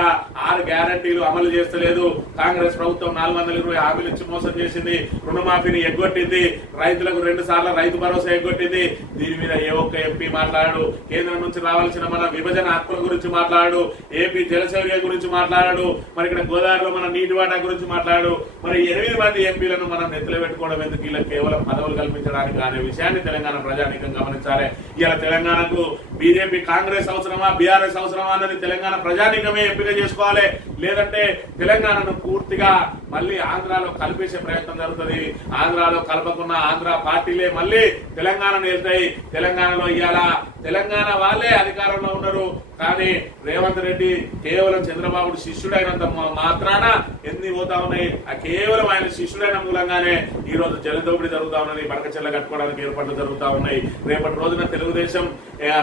6 గ్యారంటీలు అమలు చేస్తలేదు. కాంగ్రెస్ ప్రభుత్వం 420 హామీలు ఇచ్చి మోసం చేసింది, రుణమాఫీని ఎగ్గొట్టింది, రైతులకు 2 సార్లు రైతు భరోసా ఎగ్గొట్టింది. దీని మీద ఏ ఒక్క ఎంపీ మాట్లాడాడు? కేంద్రం నుంచి రావాల్సిన మన విభజన హక్కుల గురించి మాట్లాడాడు, ఏపీ జలశౌర్య గురించి మాట్లాడాడు, మరి ఇక్కడ గోదావరిలో మన నీటి వాటా గురించి మాట్లాడాడు. మరి 8 మంది ఎంపీలను మనం నెత్తిలో పెట్టుకోవడం ఎందుకు? ఇలా కేవలం పదవులు కల్పించడానికి అనే విషయాన్ని తెలంగాణ ప్రజానీకం గమనించాలి. ఇలా తెలంగాణకు బీజేపీ కాంగ్రెస్ అవసరమా, బీఆర్ఎస్ అవసరమా అన్నది తెలంగాణ ప్రజానీకమే ఎంపిక చేసుకోవాలి. లేదంటే తెలంగాణను పూర్తిగా మళ్ళీ ఆంధ్రాలో కలిపేసే ప్రయత్నం జరుగుతుంది. ఆంధ్రాలో కలపకున్న ఆంధ్ర పార్టీలే మళ్ళీ తెలంగాణను వెళ్తాయి. తెలంగాణలో ఇవాళ తెలంగాణ వాళ్ళే అధికారంలో ఉన్నారు, కానీ రేవంత్ రెడ్డి కేవలం చంద్రబాబు శిష్యుడైనంత మాత్రాన ఎన్ని పోతా ఉన్నాయి. ఆ కేవలం ఆయన శిష్యుడైన మూలంగానే ఈ రోజు జలదోపిడీ జరుగుతా ఉన్నది, బనకచెర్ల కట్టుకోవడానికి ఏర్పాట్లు జరుగుతా ఉన్నాయి. రేపటి రోజున తెలుగుదేశం,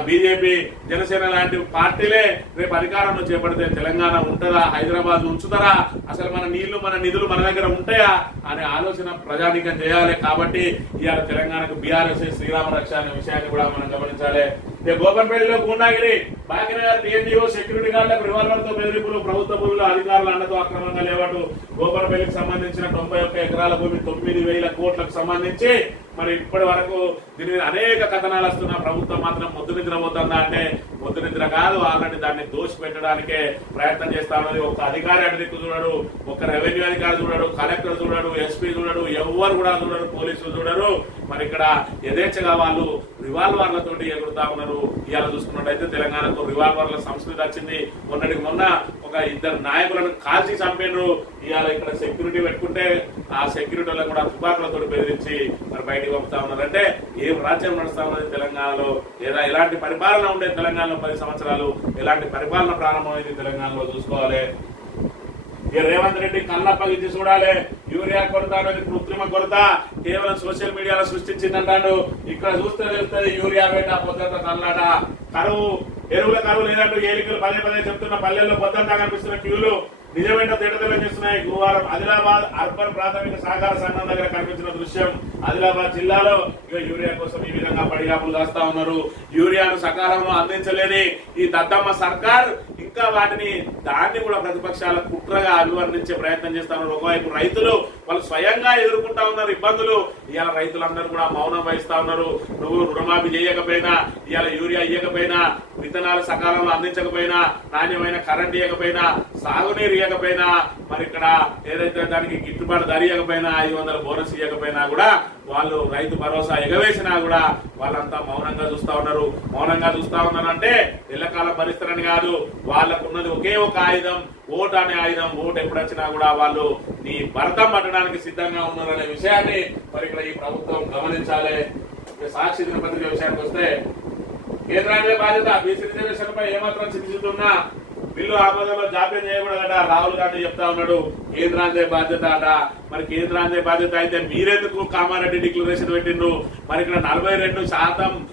బీజేపీ, జనసేన లాంటి పార్టీలే రేపు అధికారంలో చేపడితే తెలంగాణ ఉంటుందా, హైదరాబాద్ ఉంచుతారా, అసలు మన నీళ్లు మన నిధులు మన దగ్గర ఉంటాయా అనే ఆలోచన ప్రజానీకం చేయాలి. కాబట్టి ఇవాళ తెలంగాణకు బీఆర్ఎస్ శ్రీరామ రక్ష అనే విషయాన్ని కూడా మనం గమనించాలి. గోపన్పల్లిలో గుండాగిరి, భాగ్యనగర్ టీఎన్జీఓ సెక్యూరిటీ గార్డులకు రివాల్వర్ తో బెదిరింపులు, ప్రభుత్వ భూములు అధికారుల అండతో అక్రమంగా లేవటు. గోపన్పల్లికి సంబంధించిన 91 ఎకరాల భూమి 9,000 కోట్లకు సంబంధించి మరి ఇప్పటి వరకు దీని మీద అనేక కథనాలు వస్తున్నా. ప్రభుత్వం మాత్రం మొద్దు నిద్రపోతుందా అంటే మొద్దు నిద్ర కాదు, ఆల్రెడీ దాన్ని దోషి పెట్టడానికే ప్రయత్నం చేస్తా ఉన్నది. ఒక అధికారి అడిదిక్కు చూడడు, ఒక రెవెన్యూ అధికారి చూడడు, కలెక్టర్ చూడడు, ఎస్పీ చూడడు, ఎవరు కూడా చూడరు, పోలీసులు చూడరు. మరి ఇక్కడ యథేచ్ఛగా వాళ్ళు రివాల్వర్లతోటి ఎగురుతా ఉన్నారు. ఇవాళ చూసుకున్నట్టయితే తెలంగాణకు రివాల్వర్ల సంస్కృతి వచ్చింది. మొన్నటికి మొన్న ఒక 2 నాయకులను కాల్చి చంపినారు. ఇవాళ ఇక్కడ సెక్యూరిటీ పెట్టుకుంటే ఆ సెక్యూరిటీ వాళ్ళకు కూడా తుపాకులతో బెదిరించి మరి బయటికి పంపుతా ఉన్నారు. అంటే ఏం రాజ్యం నడుస్తా ఉన్నది తెలంగాణలో? లేదా ఎలాంటి పరిపాలన ఉండే తెలంగాణలో 10 సంవత్సరాలు, ఎలాంటి పరిపాలన ప్రారంభమైంది తెలంగాణలో చూసుకోవాలి. రేవంత్ రెడ్డి కళ్ళప్పగించి చూడాలి. యూరియా కొరత అనేది కృత్రిమ కొరత కేవలం సోషల్ మీడియాలో సృష్టించిందంటాడు. ఇక్కడ చూస్తే తెలుస్తుంది యూరియా వేట పొద్దుట కల్లాట, కరువు, ఎరువుల కరువు లేదంటూ ఏలికలు పదే చెప్తున్న పల్లెల్లో పొద్దుంతా కనిపిస్తున్న క్యూలు నిజమైన తేటతెల్లం చేస్తున్నాయి. గురువారం ఆదిలాబాద్ అర్బన్ ప్రాథమిక సహకార సంఘం దగ్గర కనిపించిన దృశ్యం. ఆదిలాబాద్ జిల్లాలో యూరియా కోసం ఈ విధంగా పడిగాపులు కాస్తా ఉన్నారు. యూరియాను సకాలంలో అందించలేని ఈ దద్దమ్మ సర్కార్ ఇంకా దాన్ని కూడా ప్రతిపక్షాల కుట్రగా అభివర్ణించే ప్రయత్నం చేస్తా ఉన్నారు. ఒకవైపు రైతులు వాళ్ళు స్వయంగా ఎదుర్కొంటా ఉన్నారు ఇబ్బందులు. ఇవాళ రైతులందరూ కూడా మౌనం వహిస్తా ఉన్నారు. నువ్వు రుణమాఫీ చేయకపోయినా, ఇవాళ యూరియా ఇవ్వకపోయినా, విత్తనాలు సకాలంలో అందించకపోయినా, నాణ్యమైన కరెంట్ ఇవ్వకపోయినా, సాగునీరు ఇవ్వకపోయినా, మరి ఇక్కడ ఏదైతే దానికి గిట్టుబాటు ధర ఇవ్వకపోయినా, 500 బోనస్ ఇవ్వకపోయినా కూడా వాళ్ళు రైతు భరోసా ఎగవేసినా కూడా వాళ్ళంతా మౌనంగా చూస్తా ఉన్నారు. మౌనంగా చూస్తా ఉన్నారంటే ఎల్లకాలం భరిస్తారని కాదు, వాళ్ళకు ఉన్నది ఒకే ఒక ఆయుధం, ఓటు అనే ఆయుధం. ఓటు ఎప్పుడు వచ్చినా కూడా వాళ్ళు నీ భరతం పట్టడానికి సిద్ధంగా ఉన్నారనే విషయాన్ని మరి ఇక్కడ ఈ ప్రభుత్వం గమనించాలి. సాక్షి దినపత్రిక విషయానికి వస్తే కేంద్రానికి బాధ్యత, బీసీ రిజర్వేషన్ పై ఏమాత్రం చిక్కుతున్నా బిల్లు ఆమోదంలో జాప్యం చేయకూడదట. రాహుల్ గాంధీ చెప్తా ఉన్నాడు కేంద్రాందే బాధ్యత అట. మరి కేంద్రాందే బాధ్యత అయితే మీరెందుకు కామారెడ్డి డిక్లరేషన్ పెట్టిండ్రు? మరి ఇక్కడ 42%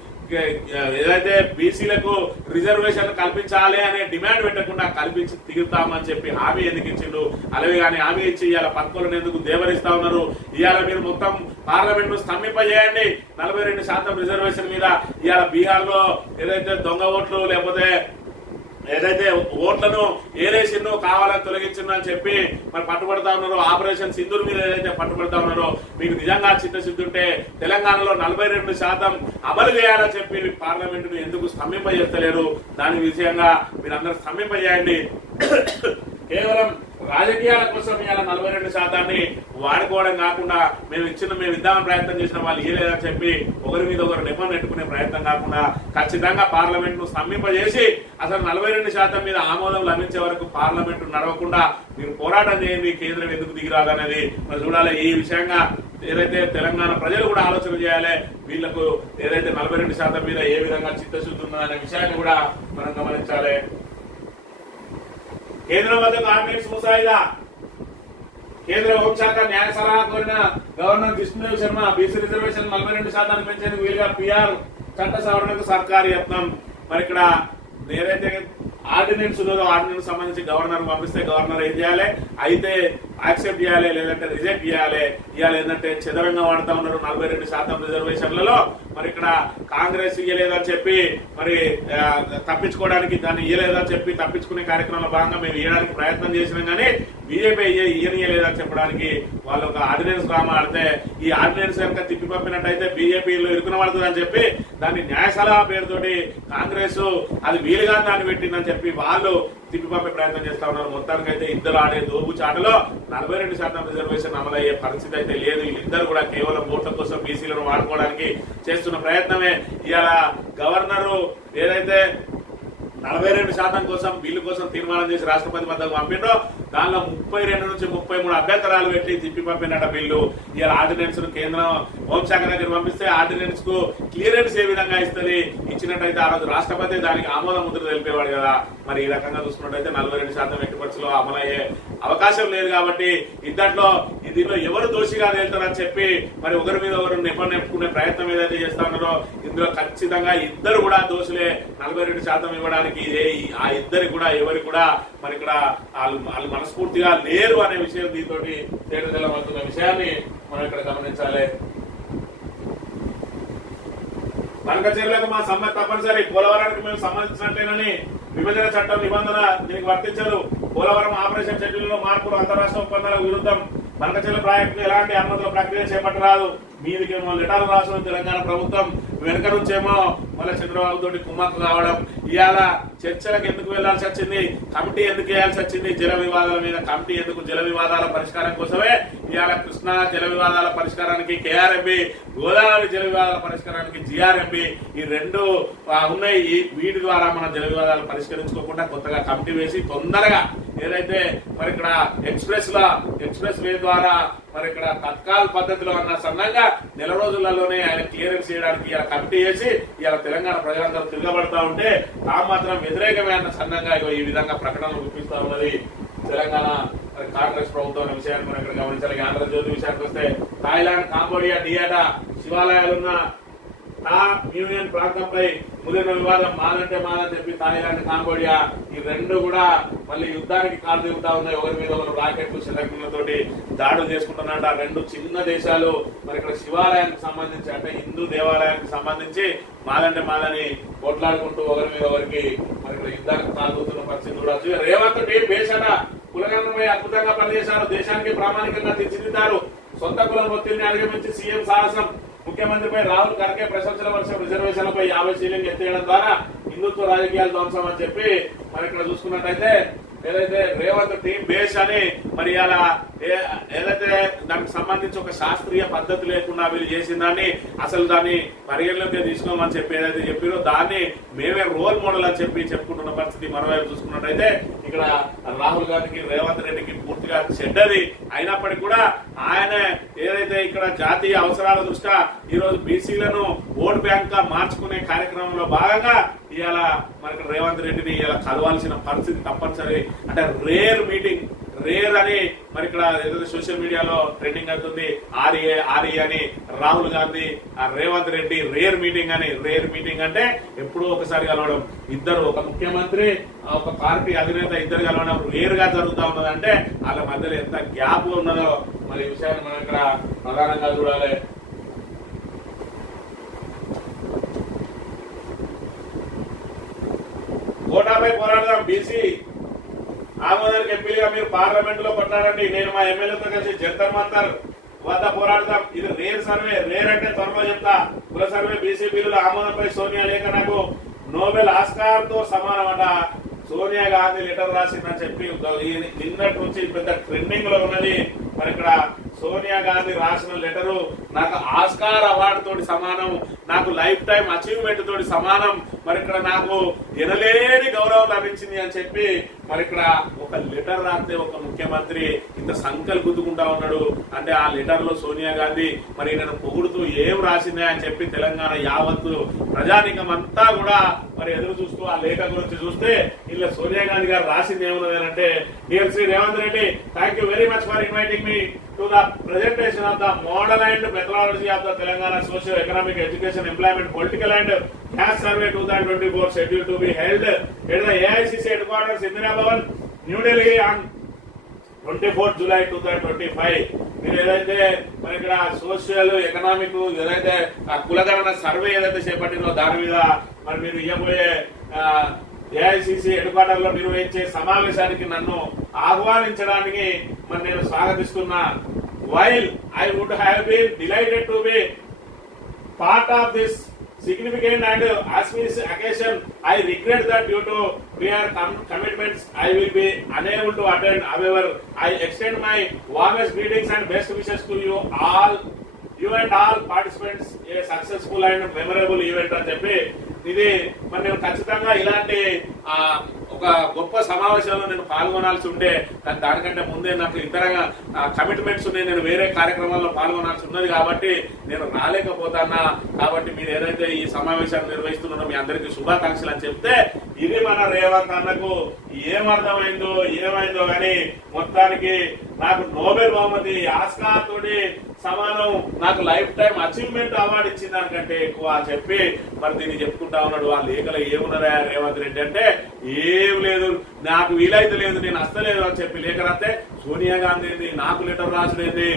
ఏదైతే బీసీలకు రిజర్వేషన్ కల్పించాలి అనే డిమాండ్ పెట్టకుండా కల్పించి తీరుతామని చెప్పి హామీ ఎందుకు ఇచ్చిండు? అలాగే కానీ హామీ ఇచ్చి ఇవాళ పక్కలను ఎందుకు దేవరిస్తా ఉన్నారు? ఇవాళ మీరు మొత్తం పార్లమెంట్ ను స్తంభింపజేయండి 42% రిజర్వేషన్ మీద. ఇవాళ బీహార్ లో ఏదైతే దొంగ ఓట్లు లేకపోతే ఏదైతే ఓట్లను ఏలేసిన్నో కావాలని తొలగించిందని చెప్పి మరి పట్టుబడతా ఉన్నారో, ఆపరేషన్ సింధూర్ మీద ఏదైతే పట్టుబడతా ఉన్నారో, మీకు నిజంగా చిత్తశుద్ధి ఉంటే తెలంగాణలో 42% అమలు చేయాలని చెప్పి పార్లమెంట్ ను ఎందుకు స్తంభింపజేస్తలేరు? దాని విషయంగా మీరందరూ స్తంభింపజేయండి. కేవలం రాజకీయాల కోసం ఇవాళ 42% వాడుకోవడం కాకుండా మేము ఇద్దామని ప్రయత్నం చేసిన వాళ్ళు ఇవ్వలేదని చెప్పి ఒకరి మీద ఒకరు నెపం నెట్టుకునే ప్రయత్నం కాకుండా ఖచ్చితంగా పార్లమెంట్ ను స్తంభింపజేసి అసలు 42% మీద ఆమోదం లభించే వరకు పార్లమెంట్ నడవకుండా మీరు పోరాటం చేయండి. కేంద్రం ఎందుకు దిగిరాదనేది మరి చూడాలి. ఈ విషయంగా ఏదైతే తెలంగాణ ప్రజలు కూడా ఆలోచన చేయాలి. వీళ్లకు ఏదైతే 42% మీద ఏ విధంగా చిత్తశుద్ధి ఉందనే విషయాన్ని కూడా మనం గమనించాలి. కేంద్రం వద్దకు ఆర్డినెన్స్ ముసాయిదా. కేంద్ర హోంశాఖ న్యాయ సలహా కోరిన governor Vishnudev Sharma BC reservation 42% పెంచేందుకు వీలుగా PR చట్ట సవరణకు సర్కారు యత్నం. మరి ఇక్కడ ఏదైతే ఆర్డినెన్స్ ఉన్నదో ఆర్డినెన్స్ సంబంధించి గవర్నర్ పంపిస్తే గవర్నర్ ఏం చేయాలి, అయితే యాక్సెప్ట్ చేయాలి, లేదంటే రిజెక్ట్ చేయాలి. ఇవాళ ఏంటంటే చదరంగా వాడుతా ఉన్నారు 42% రిజర్వేషన్లలో. మరి ఇక్కడ కాంగ్రెస్ ఇయ్యలేదని చెప్పి మరి తప్పించుకోవడానికి, దాన్ని ఇయ్యలేదని చెప్పి తప్పించుకునే కార్యక్రమంలో భాగంగా మేము ఇవ్వడానికి ప్రయత్నం చేసినాం. కానీ బీజేపీ ఇయ్యలేదని చెప్పడానికి వాళ్ళు ఒక ఆర్డినెన్స్ డ్రామా ఆడితే, ఈ ఆర్డినెన్స్ కనుక తిప్పి పంపినట్టయితే బీజేపీలో ఇరుకున పడుతుందని చెప్పి దాన్ని న్యాయసలహా పేరుతోటి కాంగ్రెస్ అది వీలుగా దాన్ని పెట్టిందని చెప్పి వాళ్ళు తిప్పిపంపే ప్రయత్నం చేస్తా ఉన్నారు. మొత్తానికి అయితే ఇద్దరు ఆడే దోబుచాటలో 42% రిజర్వేషన్ అమలయ్యే పరిస్థితి అయితే లేదు. వీళ్ళిద్దరు కూడా కేవలం ఓట్ల కోసం బీసీలను వాడుకోవడానికి చేస్తున్న ప్రయత్నమే. ఇవాళ గవర్నరు ఏదైతే 42% కోసం బిల్లు కోసం తీర్మానం చేసి రాష్ట్రపతి వద్దకు పంపిండో దానిలో 32 నుంచి 33 అభ్యంతరాలు పెట్టి తిప్పి పంపినట్ట బిల్లు. ఇవాళ ఆర్డినెన్స్ ను కేంద్రం హోంశాఖ దగ్గర పంపిస్తే ఆర్డినెన్స్ కు క్లియరెన్స్ ఏ విధంగా ఇస్తుంది, ఇచ్చినట్టయితే ఆ రోజు రాష్ట్రపతి దానికి ఆమోద ముద్ర తెలిపేవాడు కదా. మరి ఈ రకంగా చూసుకున్నట్టయితే 42% ఎట్టి పరిస్థితుల్లో అమలయ్యే అవకాశం లేదు. కాబట్టి ఇద్దట్లో దీనిలో ఎవరు దోషిగా తేలుతారని చెప్పి మరి ఒకరి మీద ఒకరు నెప్పుకునే ప్రయత్నం ఏదైతే చేస్తా ఉన్నారో ఇందులో ఖచ్చితంగా ఇద్దరు కూడా దోషులే. 42% ఇవ్వడానికి ఆ ఇద్దరికి కూడా ఎవరి కూడా మరి ఇక్కడ వాళ్ళు మనస్ఫూర్తిగా లేరు అనే విషయం దీంతో తేటతెల్లమవుతున్న విషయాన్ని మనం ఇక్కడ గమనించాలి. బంకచెర్లకు మా సమ్మతి తప్పనిసరి. పోలవరానికి మేము సంబంధించినట్లేనని విభజన చట్టం నిబంధన దీనికి వర్తించదు. పోలవరం ఆపరేషన్ షెడ్యూల్లో మార్పులు అంతరాష్ట్ర ఒప్పందాలకు విరుద్ధం. బంకచెర్ల ప్రాజెక్టు ఎలాంటి అనుమతుల ప్రక్రియ చేపట్టరాదు. మీదికేమో లెటర్లు రాసిన తెలంగాణ ప్రభుత్వం, వెనుక నుంచేమో మళ్ళీ చంద్రబాబు తోటి కుమ్మక్కు కావడం. ఇవాళ చర్చలకు ఎందుకు వెళ్లాల్సి వచ్చింది, కమిటీ ఎందుకు వేయాల్సి వచ్చింది, జల వివాదాల మీద కమిటీ ఎందుకు, జల వివాదాల పరిష్కారం కోసమే ఇవాళ కృష్ణా జల వివాదాల పరిష్కారానికి కేఆర్ఎంబి, గోదావరి జల వివాదాల పరిష్కారానికి జిఆర్ఎంబి, ఈ రెండు ఉన్నాయి. వీటి ద్వారా మన జల వివాదాలు పరిష్కరించుకోకుండా కొత్తగా కమిటీ వేసి తొందరగా ఏదైతే మరి ఇక్కడ ఎక్స్ప్రెస్ వే ద్వారా మరి ఇక్కడ తత్కాల్ పద్ధతిలో అన్న సన్నంగా నెల రోజులలోనే ఆయన క్లియరెన్స్ చేయడానికి ఇలా కమిటీ చేసి ఇలా తెలంగాణ ప్రజలందరూ తిరగబడతా ఉంటే తాము మాత్రం వ్యతిరేకమే అన్న సన్నంగా ఈ విధంగా ప్రకటనలు గుర్తిస్తా ఉన్నది తెలంగాణ కాంగ్రెస్ ప్రభుత్వం అనే విషయాన్ని మనం ఇక్కడ గమనించాలి. ఆంధ్రజ్యోతి విషయానికి వస్తే థాయిలాండ్, కాంబోడియా, డియాటా శివాలయాలున్న ఆ యూనియన్ ప్రాంతంపై ముదిరిన వివాదం మాదంటే మాదని చెప్పి థాయిలాండ్, కాంబోడియా ఈ రెండు కూడా మళ్ళీ యుద్ధానికి కాలు దిగుతా ఉన్నాయి. ఒకరి మీద ఒకరు రాకెట్లు శిలకులతోటి దాడులు చేసుకుంటున్నాడు. ఆ రెండు చిన్న దేశాలు మరి ఇక్కడ శివాలయానికి సంబంధించి అంటే హిందూ దేవాలయానికి సంబంధించి మాదంటే మాదని కొట్లాడుకుంటూ ఒకరి మీద ఒకరికి మరి ఇక్కడ యుద్ధానికి కాలు దిగుతున్న పరిస్థితి చూడవచ్చు. రేవంత్ టీం బేషట కులగన్నమై అద్భుతంగా పనిచేశారు. దేశానికి ప్రామాణికంగా తీర్చిదిద్దారు. సొంత కులం ఒత్తిడిని అధిగమించి సీఎం సాహసం. ముఖ్యమంత్రిపై రాహుల్ ఖర్గే ప్రశంసల వర్షం. రిజర్వేషన్లపై 50 సీలింగ్ ఎత్తేయడం ద్వారా హిందుత్వ రాజకీయాలు ధ్వంసం అని చెప్పి మరి ఇక్కడ చూసుకున్నట్టయితే ఏదైతే రేవంత్ టీం బేస్ అని మరి ఇలా ఏదైతే దానికి సంబంధించి ఒక శాస్త్రీయ పద్ధతి లేకుండా వీళ్ళు చేసిన దాన్ని అసలు దాన్ని పరిగణలోకి తీసుకోమని చెప్పి ఏదైతే చెప్పారో దాన్ని మేమే రోల్ మోడల్ అని చెప్పి చెప్పుకుంటున్న పరిస్థితి. మరోవైపు చూసుకున్నట్టయితే ఇక్కడ రాహుల్ గాంధీకి, రేవంత్ రెడ్డికి పూర్తిగా చెడ్డది అయినప్పటికీ కూడా ఆయన ఏదైతే ఇక్కడ జాతీయ అవసరాల దృష్ట్యా ఈ రోజు బీసీలను ఓట్ బ్యాంక్ గా మార్చుకునే కార్యక్రమంలో భాగంగా ఇవాళ మనకి రేవంత్ రెడ్డిని ఇలా కలవాల్సిన పరిస్థితి తప్పనిసరి. అంటే రేర్ అని మరి ఇక్కడ ఏదైతే సోషల్ మీడియాలో ట్రెండింగ్ అవుతుంది. ఆర్ఏ అని రాహుల్ గాంధీ, రేవంత్ రెడ్డి రేర్ మీటింగ్ అంటే ఎప్పుడూ ఒకసారి కలవడం. ఇద్దరు, ఒక ముఖ్యమంత్రి, ఒక పార్టీ అధినేత ఇద్దరు కలవడం రేర్ గా జరుగుతా ఉన్నదంటే వాళ్ళ మధ్యలో ఎంత గ్యాప్ ఉన్నదో మరి ఈ విషయాన్ని మనం ఇక్కడ ప్రధానంగా చూడాలి. కోటాపై పోరాడదాం. బీసీ ఆమోదానికి ఎంపీలుగా మీరు పార్లమెంట్ లో కొట్లాడండి. నేను మా ఎమ్మెల్యేతో కలిసి జంతర్ మంతర్ వద్ద పోరాడదాం. ఇది రేర్ సర్వే. రేర్ అంటే త్వరలో చెప్తా. కుల సర్వే బీసీ బిల్లుల ఆమోదంపై సోనియా లేఖ నాకు నోబెల్ ఆస్కార్ తో సమానం అట. సోనియా గాంధీ లెటర్ రాసిందని చెప్పి నిన్నటి నుంచి పెద్ద ట్రెండింగ్ లో ఉన్నది. మరి ఇక్కడ సోనియా గాంధీ రాసిన లెటరు నాకు ఆస్కార్ అవార్డు తోటి సమానం, నాకు లైఫ్ టైం అచీవ్మెంట్ తోటి సమానం, మరి ఇక్కడ నాకు ఎనలేని గౌరవం లభించింది అని చెప్పి మరి ఇక్కడ ఒక లెటర్ రాస్తే ఒక ముఖ్యమంత్రి ఇంత సంకల్ గుద్దుకుంటా ఉన్నాడు అంటే ఆ లెటర్ లో సోనియా గాంధీ మరి నేను పొగుడుతూ ఏం రాసిందే అని చెప్పి తెలంగాణ యావత్తు ప్రజానీకం అంతా కూడా మరి ఎదురు చూస్తూ ఆ లేఖ గురించి చూస్తే ఇలా సోనియా గాంధీ గారు రాసింది ఏమున్నది అంటే, dear Shri Revanth Reddy, thank you very much for inviting me to the presentation of the model and methodology of the Telangana socio-economic education employment political and caste survey 2024 scheduled to be held at the AICC headquarters Indira Bhavan, New Delhi on 24 July 2025. మీరు ఏదైతే మరి ఇక్కడ social economic ఏదైతే కులగణన survey ఏదైతే చేపట్టిందో దాని మీద మరి మీరు ఇవ్వబోయే ఏఐసిసి హెడ్ క్వార్టర్ లో నిర్వహించే సమావేశానికి నన్ను ఆహ్వానించడానికి మరి నేను స్వాగతిస్తున్నా. While I would have been delighted to be part of this significant and auspicious occasion, I regret that due to prior commitments I will be unable to attend. However, I extend my warmest greetings and best wishes to you and all participants a successful and memorable event అని చెప్పి ఇది మరి నేను ఖచ్చితంగా ఇలాంటి ఒక గొప్ప సమావేశంలో నేను పాల్గొనాల్సి ఉంటే కానీ దానికంటే ముందే నాకు ఇతర కమిట్మెంట్స్ ఉన్నాయి, నేను వేరే కార్యక్రమాల్లో పాల్గొనాల్సి ఉన్నది కాబట్టి నేను రాలేకపోతానా. కాబట్టి మీరు ఏదైతే ఈ సమావేశాన్ని నిర్వహిస్తున్నారో మీ అందరికీ శుభాకాంక్షలు అని చెప్తే ఇది మన రేవంత్ అన్నకు ఏమైందో కానీ మొత్తానికి నాకు నోబెల్ బహుమతి ఆస్కార్ తోటి సమానం, నాకు లైఫ్ టైం అచీవ్మెంట్ అవార్డు ఇచ్చిన దానికంటే ఎక్కువ అని చెప్పి మరి దీన్ని చెప్పుకుంటా ఉన్నాడు. ఆ లేఖలో ఏమున్నారా రేవంత్ రెడ్డి అంటే ఏం లేదు, నాకు వీలైతే లేదు, నేను వస్తలేదు అని చెప్పి లేఖ రాస్తే సోనియా గాంధీ నాకు లెటర్ రాసుడేంది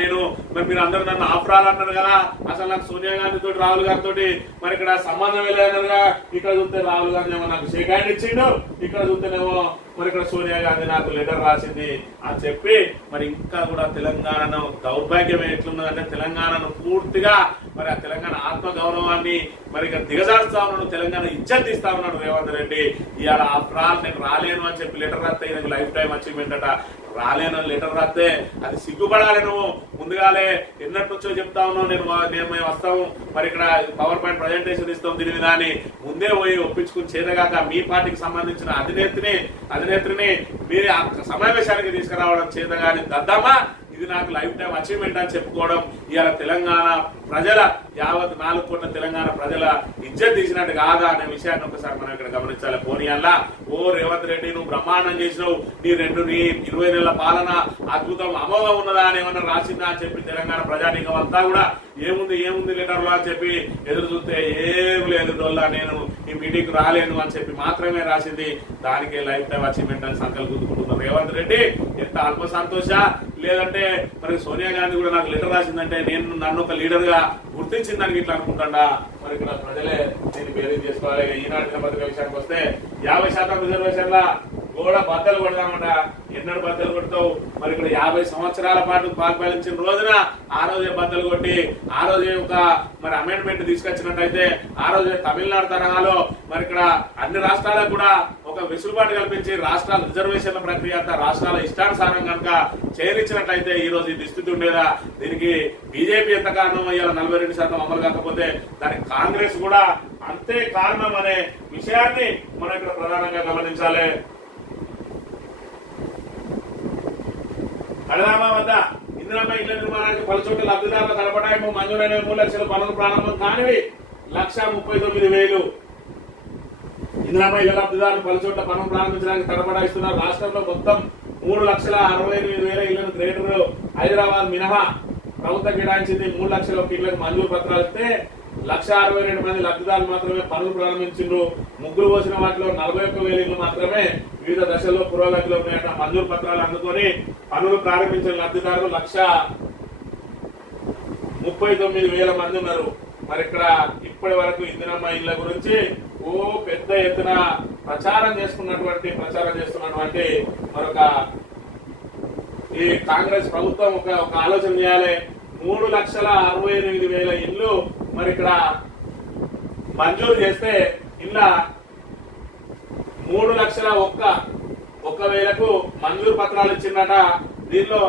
నేను మరి మీరు అందరూ నన్ను ఆఫరాలన్నారు కదా, అసలు నాకు సోనియా గాంధీ తోటి రాహుల్ గాంధీ తోటి మరి ఇక్కడ సంబంధం వెళ్ళానగా, ఇక్కడ చూస్తే రాహుల్ గాంధీ ఏమో నాకు షేక్ హ్యాండ్ ఇచ్చిండు, ఇక్కడ చూస్తేనేమో మరి ఇక్కడ సోనియా గాంధీ నాకు లెటర్ రాసింది అని చెప్పి మరి ఇంకా కూడా తెలంగాణను దౌర్భాగ్యం ఎట్లున్నదంటే తెలంగాణను పూర్తిగా మరి ఆ తెలంగాణ ఆత్మ గౌరవాన్ని మరి ఇక్కడ దిగజారుస్తా ఉన్నాడు, తెలంగాణ ఇజ్జత్ ఇస్తా ఉన్నాడు రేవంత్ రెడ్డి. ఇవాళ నేను రాలేను అని చెప్పి లెటర్ రాస్తే నాకు లైఫ్ టైం అచీవ్మెంట్ అట. రాలేను లెటర్ రాస్తే అది సిగ్గుపడాలి. నువ్వు ముందుగాలే ఎన్నటి నుంచో చెప్తా ఉన్నావు మేము వస్తాము మరి ఇక్కడ పవర్ పాయింట్ ప్రజెంటేషన్ ఇస్తాం దీని మీద అని ముందే పోయి ఒప్పించుకుని చేతగాక మీ పార్టీకి సంబంధించిన అధినేత్రిని మీరు ఆ సమావేశానికి తీసుకురావడం చేతగాని దద్దామా ఇది నాకు లైఫ్ టైం అచీవ్మెంట్ అని చెప్పుకోవడం ఇవాళ తెలంగాణ ప్రజల యావత్ 4 కోట్ల తెలంగాణ ప్రజల ఇజ్జత్ తీసినట్టు కాదా అనే విషయాన్ని ఒకసారి మనం ఇక్కడ గమనించాలి. పోనీయల్లా రేవంత్ రెడ్డి నువ్వు బ్రహ్మాండం చేసినావు, నీ 20 నెలల పాలన అద్భుతం అమోఘం ఉన్నదా అని ఏమన్నా రాసిందా అని చెప్పి తెలంగాణ ప్రజానీకం అంతా కూడా ఏముంది లెటర్లో అని చెప్పి ఎదురు చూస్తే ఏం లేదు డోల్లా, నేను ఈ మీటింగ్ రాలేను అని చెప్పి మాత్రమే రాసింది. దానికే లైఫ్ టైం అచీవ్మెంట్ అని సంకల్పం గుర్తుకుంటున్నారు రేవంత్ రెడ్డి. ఎంత అల్ప సంతోష లేదంటే మరి సోనియా గాంధీ కూడా నాకు లెటర్ రాసిందంటే నన్ను ఒక లీడర్ గా గుర్తించిన దానికి ఇట్లా అనుకుంటాడా. మరి ఇక్కడ ప్రజలే దీన్ని బేరీజ్ చేసుకోవాలి. ఈనాడు దినపత్రిక విషయానికి వస్తే 50% రిజర్వేషన్ల గోడ బద్దలు కొడదామట. ఎన్నడు బద్దలు కొడతావు? మరి ఇక్కడ 50 సంవత్సరాల పాటు పరిపాలించిన రోజున ఆ రోజే బద్దలు కొట్టి ఆ రోజే ఒక మరి అమెండ్మెంట్ తీసుకొచ్చినట్టయితే ఆ రోజే తమిళనాడు తరహాలో మరి ఇక్కడ అన్ని రాష్ట్రాలకు కూడా ఒక వెసులుబాటు కల్పించి రాష్ట్రాల రిజర్వేషన్ల ప్రక్రియ అంతా రాష్ట్రాల ఇష్టానుసారం కనుక చేరించినట్లయితే ఈ రోజు ఈ దుస్థితి ఉండేదా? దీనికి బీజేపీ ఎంత కారణం? ఇవాళ 42% అమలు కాకపోతే దానికి కాంగ్రెస్ కూడా అంతే కారణం అనే విషయాన్ని మనం ఇక్కడ ప్రధానంగా గమనించాలి. కడదామా వద్ద ఇందిరమ్మ ఇళ్ల నిర్మాణానికి పలుచోట్ల లబ్ధిదారుల తలపటాయింపు మంజూరైన 3 లక్షల పనులు ప్రారంభం కానివి 1,39,000. ఇందిరమ్మ ఇళ్ల లబ్ధిదారులు పలుచోట్ల పనులు ప్రారంభించడానికి తలపటాయిస్తున్నారు. రాష్ట్రంలో మొత్తం 3,68,000 ఇళ్లను గ్రేటర్ హైదరాబాద్ మినహా ప్రభుత్వం కేటాయించింది. 3 లక్షల ఇళ్లకు మంజూరు పత్రాలు ఇస్తే 1,62 మంది లబ్ధిదారులు మాత్రమే పనులు ప్రారంభించారు. ముగ్గురు పోసిన వాటిలో 41,000 ఇళ్లు మాత్రమే వివిధ దశల్లో పురోగతిలో ఉన్నాయట. మంజూరు పత్రాలు అందుకొని పనులు ప్రారంభించిన లబ్ధిదారులు 1,39,000 మంది ఉన్నారు. మరి ఇక్కడ ఇప్పటి వరకు ఇందిరమ్మ ఇళ్ల గురించి పెద్ద ఎత్తున ప్రచారం చేస్తున్నటువంటి మరొక ఈ కాంగ్రెస్ ప్రభుత్వం ఒక ఆలోచన చేయాలి. 3,68,000 ఇల్లు మరి ఇక్కడ మంజూరు చేస్తే ఇలా 3,01,000కు మంజూరు పత్రాలు ఇచ్చిందట. దీనిలో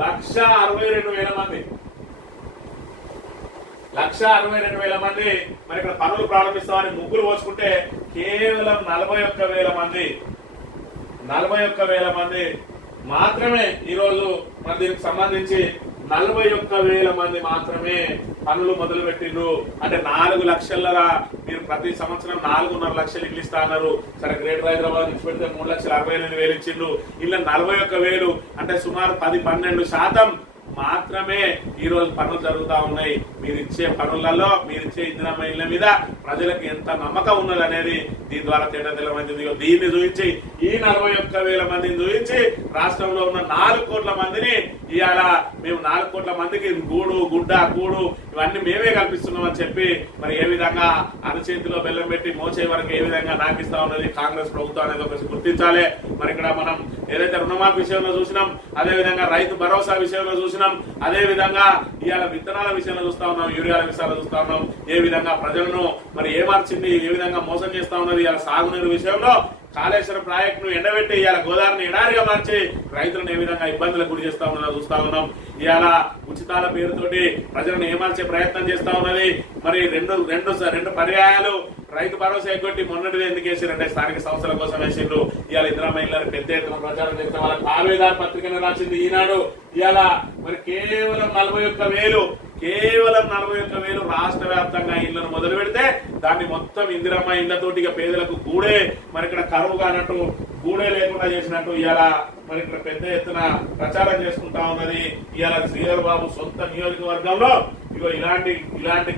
1,62,000 మంది 1,62,000 మంది మరి ఇక్కడ పనులు ప్రారంభిస్తామని ముగ్గురు పోసుకుంటే కేవలం 41,000 మంది మాత్రమే ఈ రోజు మరి దీనికి సంబంధించి 41,000 మంది మాత్రమే పనులు మొదలు పెట్టిండ్రు. అంటే 4 లక్షల మీరు ప్రతి సంవత్సరం 4.5 లక్షలు ఇల్లు ఇస్తా అన్నారు. సరే గ్రేటర్ హైదరాబాద్ నుంచి పెడితే 3,68,000 ఇచ్చిండ్రు. ఇలా 41,000 అంటే సుమారు 10-12% మాత్రమే ఈ రోజు పనులు జరుగుతా ఉన్నాయి. మీరు ఇచ్చే పనులలో మీరు ఇచ్చే ఇందిరమ్మ ఇళ్ల మీద ప్రజలకు ఎంత నమ్మకం ఉన్నది అనేది దీని ద్వారా తేడా తెలమైంది. దీన్ని చూపించి ఈ 41,000 మందిని చూపించి రాష్ట్రంలో ఉన్న 4 కోట్ల మందిని ఇవాళ మేము 4 కోట్ల మందికి గూడు గుడ్డ కూడు ఇవన్నీ మేమే కల్పిస్తున్నామని చెప్పి మరి ఏ విధంగా అరచేతిలో బెల్లం పెట్టి మోసే వరకు ఏ విధంగా నాకిస్తా ఉన్నది కాంగ్రెస్ ప్రభుత్వం అనేది ఒకటి గుర్తించాలి. మరి ఇక్కడ మనం ఏదైతే రుణమాఫీ విషయంలో చూసినాం, అదే విధంగా రైతు భరోసా విషయంలో చూసినాం, అదే విధంగా ఇవాళ విత్తనాల విషయంలో చూస్తా ఉన్నాం, యూరియాల విషయాలు చూస్తా ఉన్నాం. ఏ విధంగా ప్రజలను మరి ఏమార్చింది, ఏ విధంగా మోసం చేస్తా ఉన్నది. ఇవాళ సాగునీరు విషయంలో కాళేశ్వరం ప్రాజెక్ట్ ను ఎండబెట్టి ఇవాళ గోదావరిని ఎడారిగా మార్చి రైతులను ఏ విధంగా ఇబ్బందులకు గురి చేస్తా ఉన్నదో చూస్తా ఉన్నాం. ఇవాళ ఉచితాల పేరుతోటి ప్రజలను ఏమార్చే ప్రయత్నం చేస్తా ఉన్నది. మరి రెండు పర్యాయాలు రైతు భరోసా ఎగ్గొట్టి మొన్నటిది ఎందుకు వేసారంటే స్థానిక సంస్థల కోసం వేసిండ్రు. ఇవాళ ఇందిరమ్మ ఇళ్లను పెద్ద ఎత్తున ప్రచారం చేస్తే వాళ్ళ తావేదారు పత్రికను రాసింది ఈనాడు. ఇవాళ మరి కేవలం 41,000 రాష్ట్ర వ్యాప్తంగా ఇళ్లను మొదలు పెడితే దాన్ని మొత్తం ఇందిరమ్మ ఇళ్లతోటి పేదలకు గూడే మరి ఇక్కడ కరువు కానట్టు గూడే లేకుండా చేసినట్టు ఇవాళ మరి ఇక్కడ పెద్ద ఎత్తున ప్రచారం చేసుకుంటా ఉన్నది. ఇవాళ శ్రీధర్ బాబు సొంత నియోజకవర్గంలో ఇగో ఇలాంటి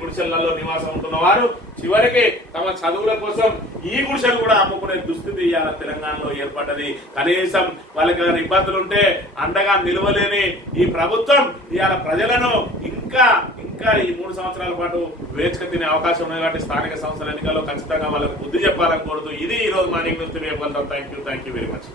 గుడిసెలలో నివాసం ఉంటున్న వారు చివరికి తమ చదువుల కోసం ఈ గుడిసెలు కూడా అమ్ముకునే దుస్థితి ఇవాళ తెలంగాణలో ఏర్పడ్డది. కనీసం వాళ్ళకి ఏదైనా ఇబ్బందులు ఉంటే అండగా నిలవలేని ఈ ప్రభుత్వం ఇవాళ ప్రజలను ఇంకా ఈ 3 సంవత్సరాల పాటు వేచిక తినే అవకాశం ఉంది. కాబట్టి స్థానిక సంస్థల ఎన్నికల్లో ఖచ్చితంగా వాళ్ళకు బుద్ధి చెప్పాలని కోరుతూ ఇది ఈ రోజు morning news. Thank you very much.